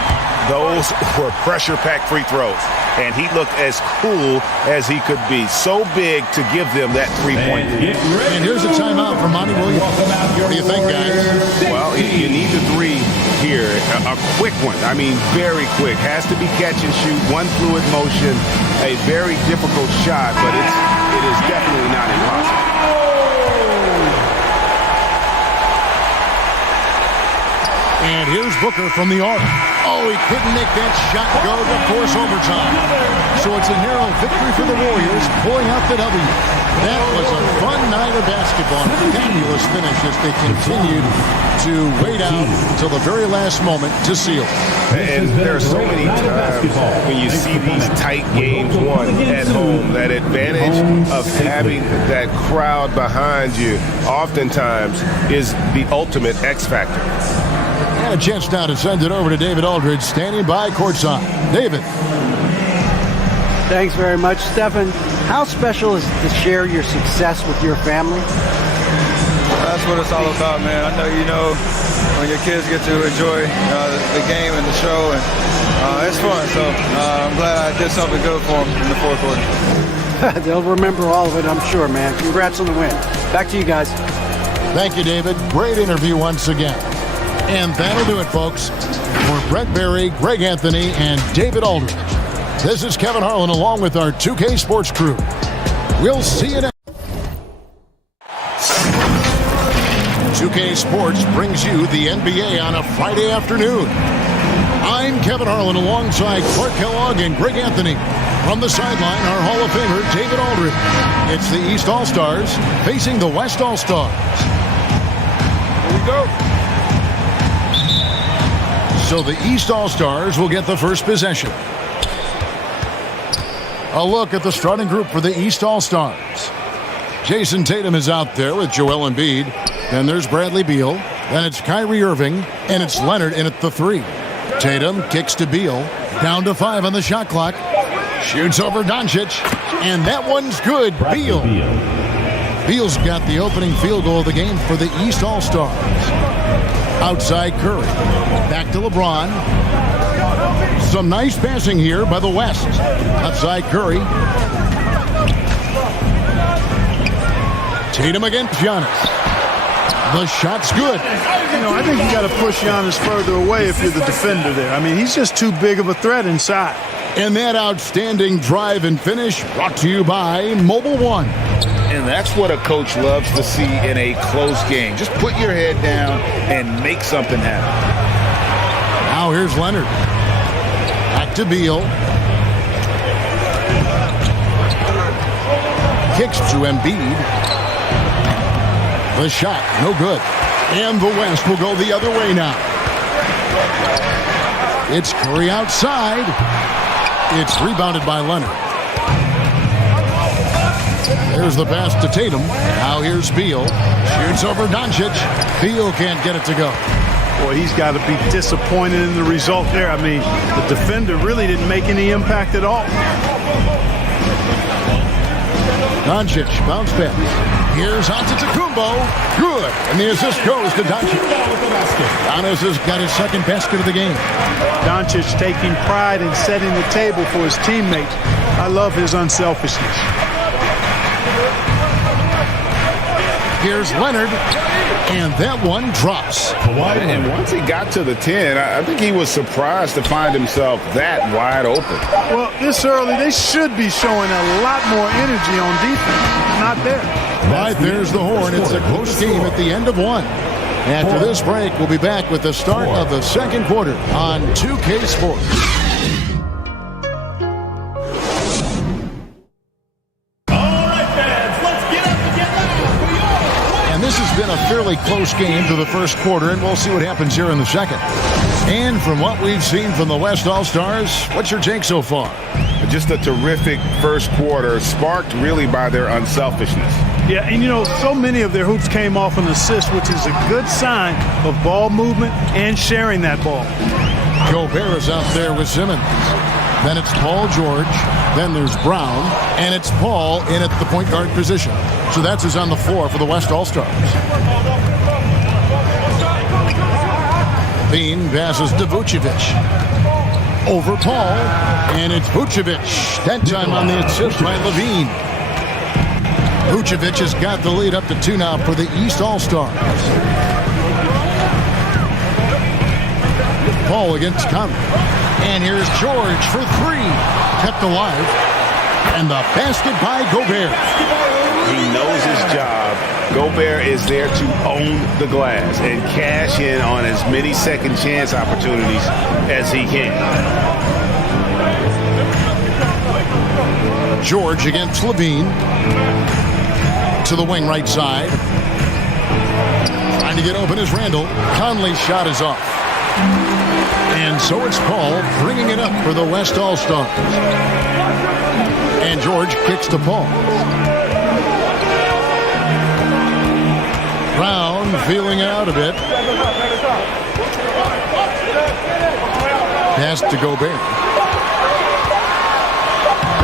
Those were pressure-packed free throws. And he looked as cool as he could be. So big to give them that 3-point lead. And here's a timeout from Monty Williams. What do you think, guys? Well, you need the 3 here here, a quick one. I mean, very quick. Has to be catch and shoot, one fluid motion, a very difficult shot, but it is definitely not impossible. And here's Booker from the arc. Oh, he couldn't make that shot go to force overtime. So it's a narrow victory for the Warriors, pulling out the W. That was a fun night of basketball. A fabulous finish as they continued to wait out until the very last moment to seal. And there are so many times when you see these tight games won at home, that advantage of having that crowd behind you oftentimes is the ultimate X factor. And a chance now to send it over to David Aldridge, standing by courtside. David. Thanks very much, Stephen. How special is it to share your success with your family? That's what it's all about, man. I know you know when your kids get to enjoy the game and the show, and it's fun. So I'm glad I did something good for them in the fourth quarter. They'll remember all of it, I'm sure, man. Congrats on the win. Back to you guys. Thank you, David. Great interview once again. And that'll do it, folks. For Brett Berry, Greg Anthony, and David Aldridge, this is Kevin Harlan along with our 2K Sports crew. We'll see you next. 2K Sports brings you the NBA on a Friday afternoon. I'm Kevin Harlan alongside Clark Kellogg and Greg Anthony. From the sideline, our Hall of Famer, David Aldridge. It's the East All-Stars facing the West All-Stars. Here we go. So the East All-Stars will get the first possession. A look at the starting group for the East All-Stars. Jason Tatum is out there with Joel Embiid. Then there's Bradley Beal. Then it's Kyrie Irving. And it's Leonard in at the 3. Tatum kicks to Beal. Down to 5 on the shot clock. Shoots over Doncic. And that one's good. Beal. Beal's got the opening field goal of the game for the East All-Stars. Outside Curry. Back to LeBron. Some nice passing here by the West. Outside Curry. Tatum against Giannis. The shot's good. You know, I think you got to push Giannis further away if you're the defender there. I mean, he's just too big of a threat inside. And that outstanding drive and finish brought to you by Mobile One. And that's what a coach loves to see in a close game. Just put your head down and make something happen. Now here's Leonard. Back to Beal. Kicks to Embiid. The shot, no good. And the West will go the other way now. It's Curry outside. It's rebounded by Leonard. There's the pass to Tatum. Now here's Beal. Shoots over Doncic. Beal can't get it to go. Boy, he's got to be disappointed in the result there. I mean, the defender really didn't make any impact at all. Doncic, bounce pass. Here's Antetokounmpo. Good. And the assist goes to Doncic. Giannis has got his second basket of the game. Doncic taking pride in setting the table for his teammates. I love his unselfishness. Here's Leonard. And that one drops. And once he got to the 10, I think he was surprised to find himself that wide open. Well, this early, they should be showing a lot more energy on defense. Not there. Right, there's the horn. It's a close game at the end of one. After this break, we'll be back with the start of the second quarter on 2K Sports. This has been a fairly close game to the first quarter, and we'll see what happens here in the second. And from what we've seen from the West All-Stars, what's your take so far? Just a terrific first quarter, sparked really by their unselfishness. Yeah, and you know, so many of their hoops came off an assist, which is a good sign of ball movement and sharing that ball. Gobert is out there with Simmons. Then it's Paul George. Then there's Brown. And it's Paul in at the point guard position. So that's who's on the floor for the West All-Stars. Bean passes to Vucevic. Over Paul. And it's Vucevic. That time on the assist by Levine. Vucevic has got the lead up to 2 now for the East All-Stars. Paul against Conley. And here's George for three. Kept alive. And the basket by Gobert. He knows his job. Gobert is there to own the glass and cash in on as many second chance opportunities as he can. George against Levine. To the wing right side. Trying to get open is Randall. Conley's shot is off. And so it's Paul bringing it up for the West All-Stars. And George kicks to Paul. Brown feeling it out a bit. Pass to Gobert.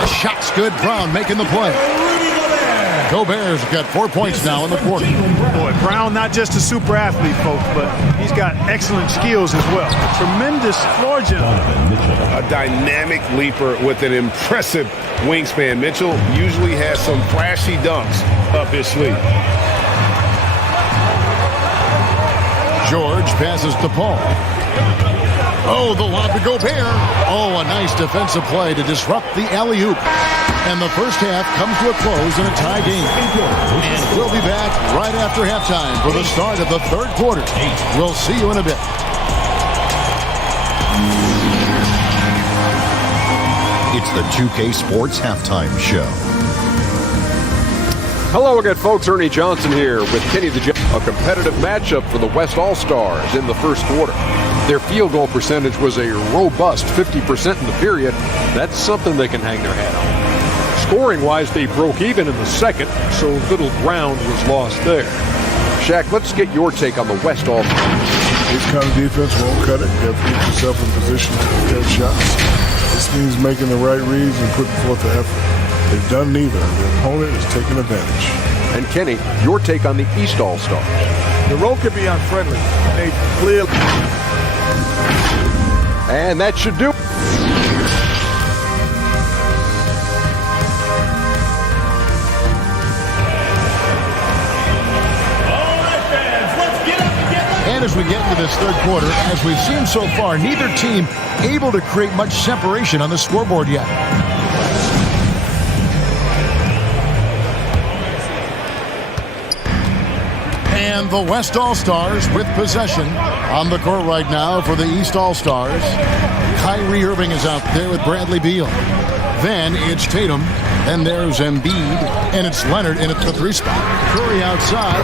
The shot's good. Brown making the play. Gobert's got 4 points now in the quarter. Boy, Brown not just a super athlete, folks, but he's got excellent skills as well. A tremendous floor general. A dynamic leaper with an impressive wingspan. Mitchell usually has some flashy dunks up his sleeve. George passes to Paul. Oh, the lob to Gobert. Oh, a nice defensive play to disrupt the alley-oop. And the first half comes to a close in a tie game. And we'll be back right after halftime for the start of the third quarter. We'll see you in a bit. It's the 2K Sports Halftime Show. Hello again, folks. Ernie Johnson here with Kenny the Jet. A competitive matchup for the West All-Stars in the first quarter. Their field goal percentage was a robust 50% in the period. That's something they can hang their hat on. Scoring-wise, they broke even in the second, so little ground was lost there. Shaq, let's get your take on the West All-Stars. This kind of defense won't cut it. You have to get yourself in position to get shots. This means making the right reads and putting forth the effort. They've done neither. The opponent is taking advantage. And Kenny, your take on the East All-Stars. The road could be unfriendly. They clearly. And that should do. And as we get into this third quarter, as we've seen so far, neither team able to create much separation on the scoreboard yet. And the West All-Stars with possession on the court right now for the East All-Stars. Kyrie Irving is out there with Bradley Beal. Then it's Tatum. Then there's Embiid. And it's Leonard in at the three spot. Curry outside.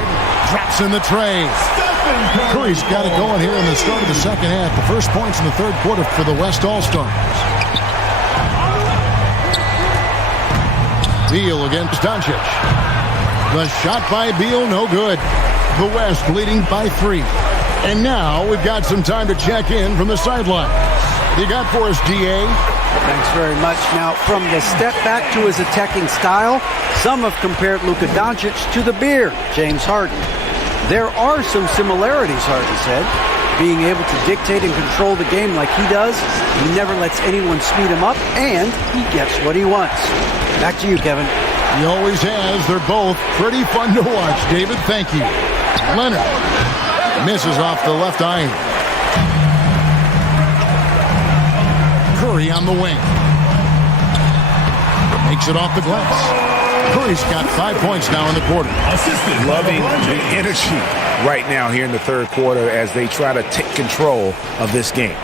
Drops in the tray. Curry's got it going here in the start of the second half. The first points in the third quarter for the West All-Stars. Beal against Doncic. The shot by Beal, no good. The West leading by 3. And now we've got some time to check in from the sideline. You got for us, DA? Thanks very much. Now, from the step back to his attacking style, some have compared Luka Doncic to the Bear, James Harden. There are some similarities, Harden said. Being able to dictate and control the game like he does, he never lets anyone speed him up, and he gets what he wants. Back to you, Kevin. He always has. They're both pretty fun to watch, David. Thank you. Leonard misses off the left iron. Curry on the wing. Makes it off the glass. Curry's got 5 points now in the quarter. Loving the energy right now here in the third quarter as they try to take control of this game.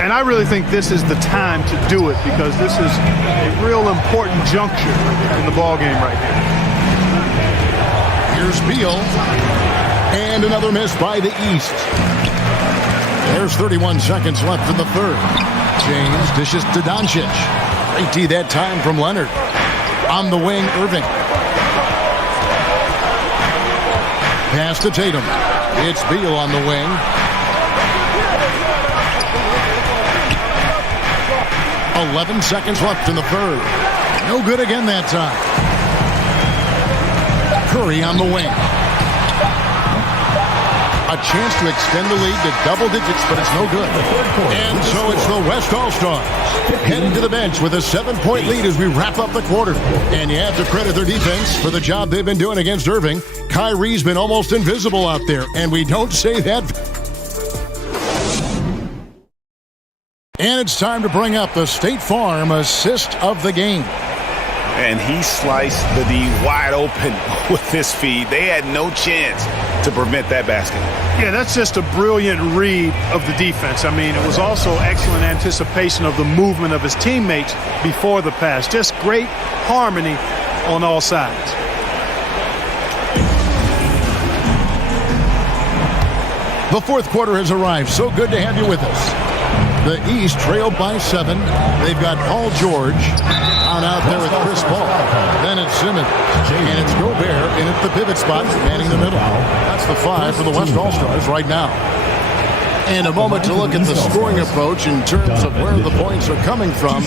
And I really think this is the time to do it because this is a real important juncture in the ball game right here. Here's Beal. And another miss by the East. There's 31 seconds left in the third. James dishes to Doncic. Great D that time from Leonard. On the wing, Irving. Pass to Tatum. It's Beal on the wing. 11 seconds left in the third. No good again that time. Curry on the wing. A chance to extend the lead to double digits, but it's no good. And so it's the West All-Stars heading to the bench with a 7-point lead as we wrap up the quarter. And you have to credit their defense for the job they've been doing against Irving. Kyrie's been almost invisible out there, and we don't say that And it's time to bring up the State Farm assist of the game. And he sliced the D wide open with his feed. They had no chance to prevent that basket. Yeah, that's just a brilliant read of the defense. I mean, it was also excellent anticipation of the movement of his teammates before the pass. Just great harmony on all sides. The fourth quarter has arrived. So good to have you with us. The East trailed by 7. They've got Paul George on out there with Chris Paul. Then it's Simmons. And it's Gobert in at the pivot spot, manning the middle. That's the 5 for the West All-Stars right now. And a moment to look at the scoring approach in terms of where the points are coming from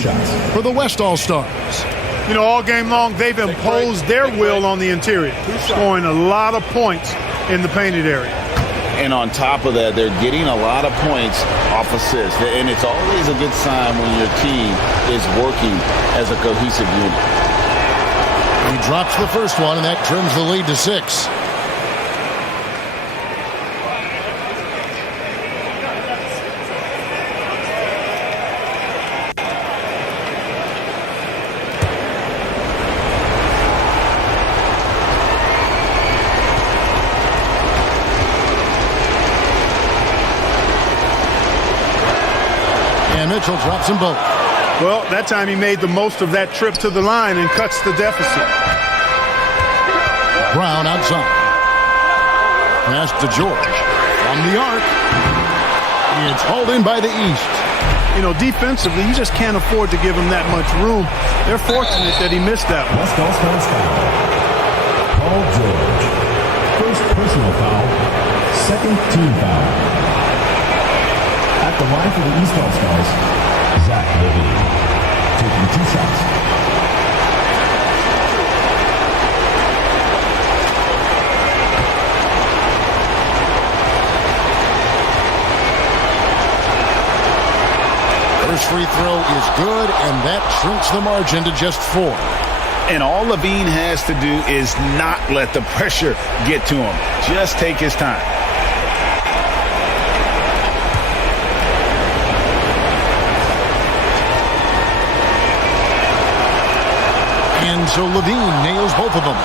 for the West All-Stars. You know, all game long, they've imposed their will on the interior, scoring a lot of points in the painted area. And on top of that, they're getting a lot of points off assists. And it's always a good sign when your team is working as a cohesive unit. He drops the first one, and that trims the lead to 6. Mitchell drops them both. Well, that time he made the most of that trip to the line and cuts the deficit. Brown outside. Pass to George. From the arc. It's hauled in by the East. You know, defensively, you just can't afford to give him that much room. They're fortunate that he missed that one. West All-Stars foul. Paul George. First personal foul. Second team foul. At the line for the East All-Stars, Zach LaVine, taking 2 shots. First free throw is good, and that shrinks the margin to just 4. And all LaVine has to do is not let the pressure get to him. Just take his time. And so LaVine nails both of them.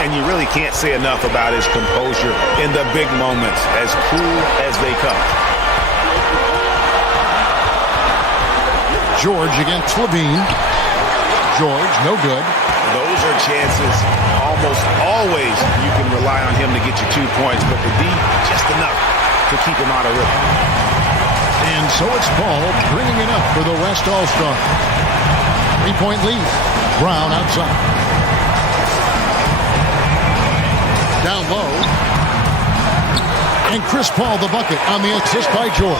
And you really can't say enough about his composure in the big moments, as cool as they come. George against LaVine. George, no good. Those are chances almost always you can rely on him to get you 2 points, but the D, just enough to keep him out of rhythm. And so it's Paul bringing it up for the West All-Star. 3-point lead. Brown outside. Down low. And Chris Paul the bucket on the assist by George.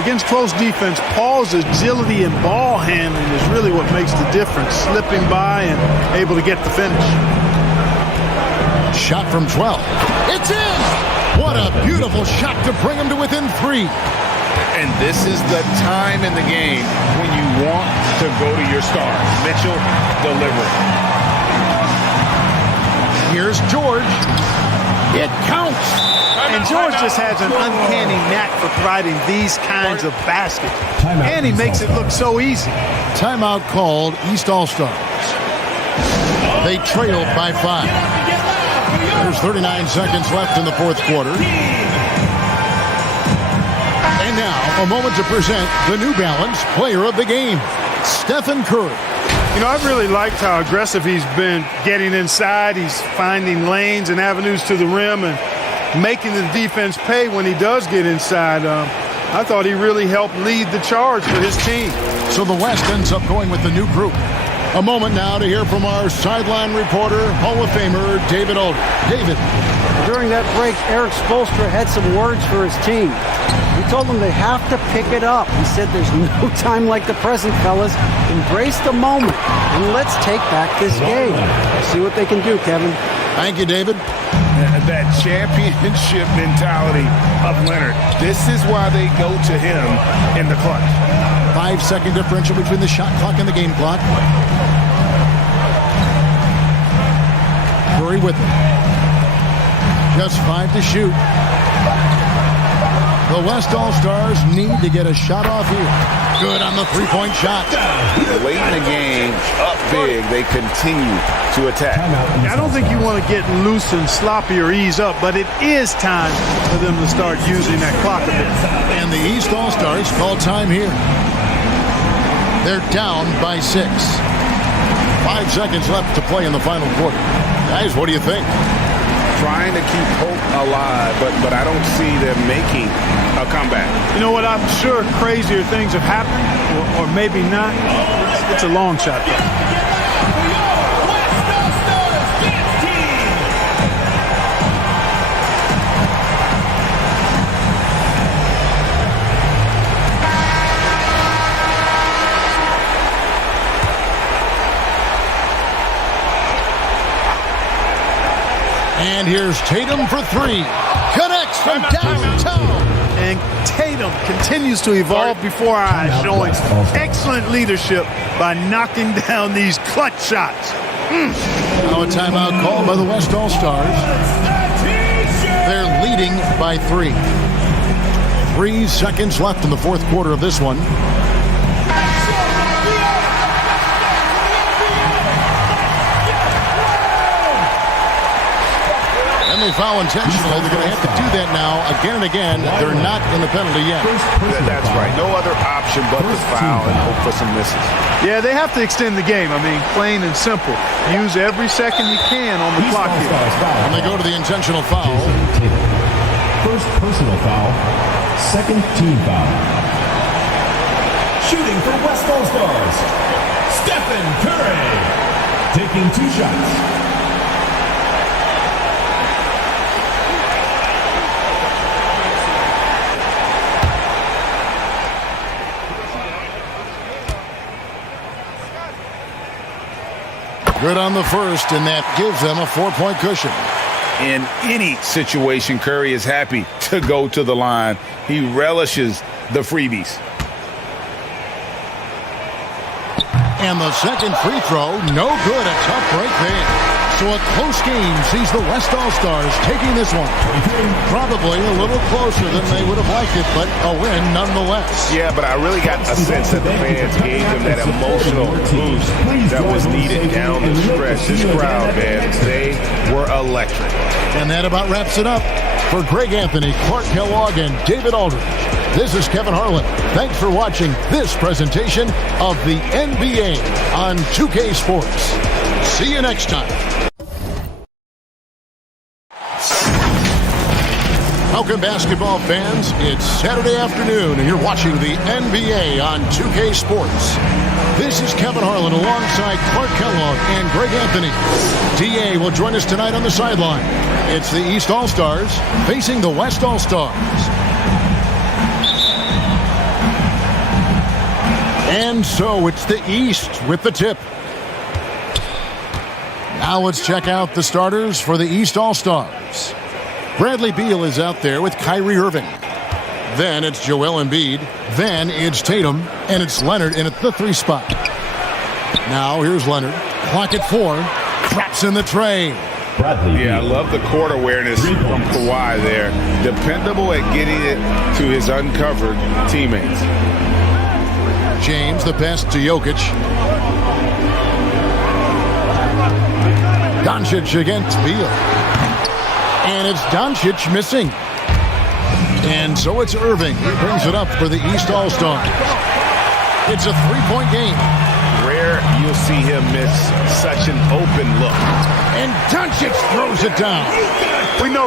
Against close defense, Paul's agility and ball handling is really what makes the difference. Slipping by and able to get the finish. Shot from 12. It's in! What a beautiful shot to bring him to within 3. And this is the time in the game when you want to go to your stars. Mitchell delivering. Here's George. It counts. And George just has an uncanny knack for providing these kinds of baskets. And he makes it look so easy. Timeout called, East All-Stars. They trailed by 5. There's 39 seconds left in the fourth quarter. And now, a moment to present the New Balance Player of the Game, Stephen Curry. You know, I've really liked how aggressive he's been getting inside. He's finding lanes and avenues to the rim and making the defense pay when he does get inside. I thought he really helped lead the charge for his team. So the West ends up going with the new group. A moment now to hear from our sideline reporter, Hall of Famer David Aldridge. David. During that break, Eric Spoelstra had some words for his team. He told them they have to pick it up. He said there's no time like the present, fellas. Embrace the moment, and let's take back this game. See what they can do, Kevin. Thank you, David. That championship mentality of Leonard. This is why they go to him in the clutch. 5-second differential between the shot clock and the game clock. Curry with it. Just 5 to shoot. The West All-Stars need to get a shot off here. Good on the three-point shot. Late in the game, up big, they continue to attack. I don't think you want to get loose and sloppy or ease up, but it is time for them to start using that clock a bit. And the East All-Stars call time here. They're down by 6. 5 seconds left to play in the final quarter. Guys, what do you think? Trying to keep hope alive, but I don't see them making a comeback. You know what? I'm sure crazier things have happened, or maybe not. It's a long shot, though. And here's Tatum for 3. Connects from downtown. And Tatum continues to evolve before our eyes, showing excellent leadership by knocking down these clutch shots. Now a timeout called by the West All-Stars. They're leading by 3. 3 seconds left in the fourth quarter of this one. And they foul intentionally. They're going to have to do that now again and again. They're not in the penalty yet. That's right. No other option but to foul and hope for some misses. Yeah, they have to extend the game. I mean, plain and simple. Use every second you can on the clock here. And they go to the intentional foul. First personal foul, second team foul. Shooting for West All-Stars, Stephen Curry, taking 2 shots. Good on the first, and that gives them a 4-point cushion. In any situation, Curry is happy to go to the line. He relishes the freebies. And the second free throw, no good. A tough break there. So a close game sees the West All-Stars taking this one. Probably a little closer than they would have liked it, but a win nonetheless. Yeah, but I really got a sense that the fans gave them that emotional boost that was needed down the stretch. This crowd, man, they were electric. And that about wraps it up. For Greg Anthony, Clark Kellogg, and David Aldridge, this is Kevin Harlan. Thanks for watching this presentation of the NBA on 2K Sports. See you next time. Welcome, basketball fans. It's Saturday afternoon, and you're watching the NBA on 2K Sports. This is Kevin Harlan alongside Clark Kellogg and Greg Anthony. DA will join us tonight on the sideline. It's the East All-Stars facing the West All-Stars. And so it's the East with the tip. Now let's check out the starters for the East All-Stars. Bradley Beal is out there with Kyrie Irving. Then it's Joel Embiid. Then it's Tatum. And it's Leonard in at the 3 spot. Now here's Leonard. Clock at 4. Drops in the tray. Yeah, I love the court awareness from Kawhi there. Dependable at getting it to his uncovered teammates. James, the pass to Jokic. Doncic against Beal. And it's Doncic missing. And so it's Irving who brings it up for the East All-Stars. It's a 3-point game. Rare you'll see him miss such an open look. And Doncic throws it down. We know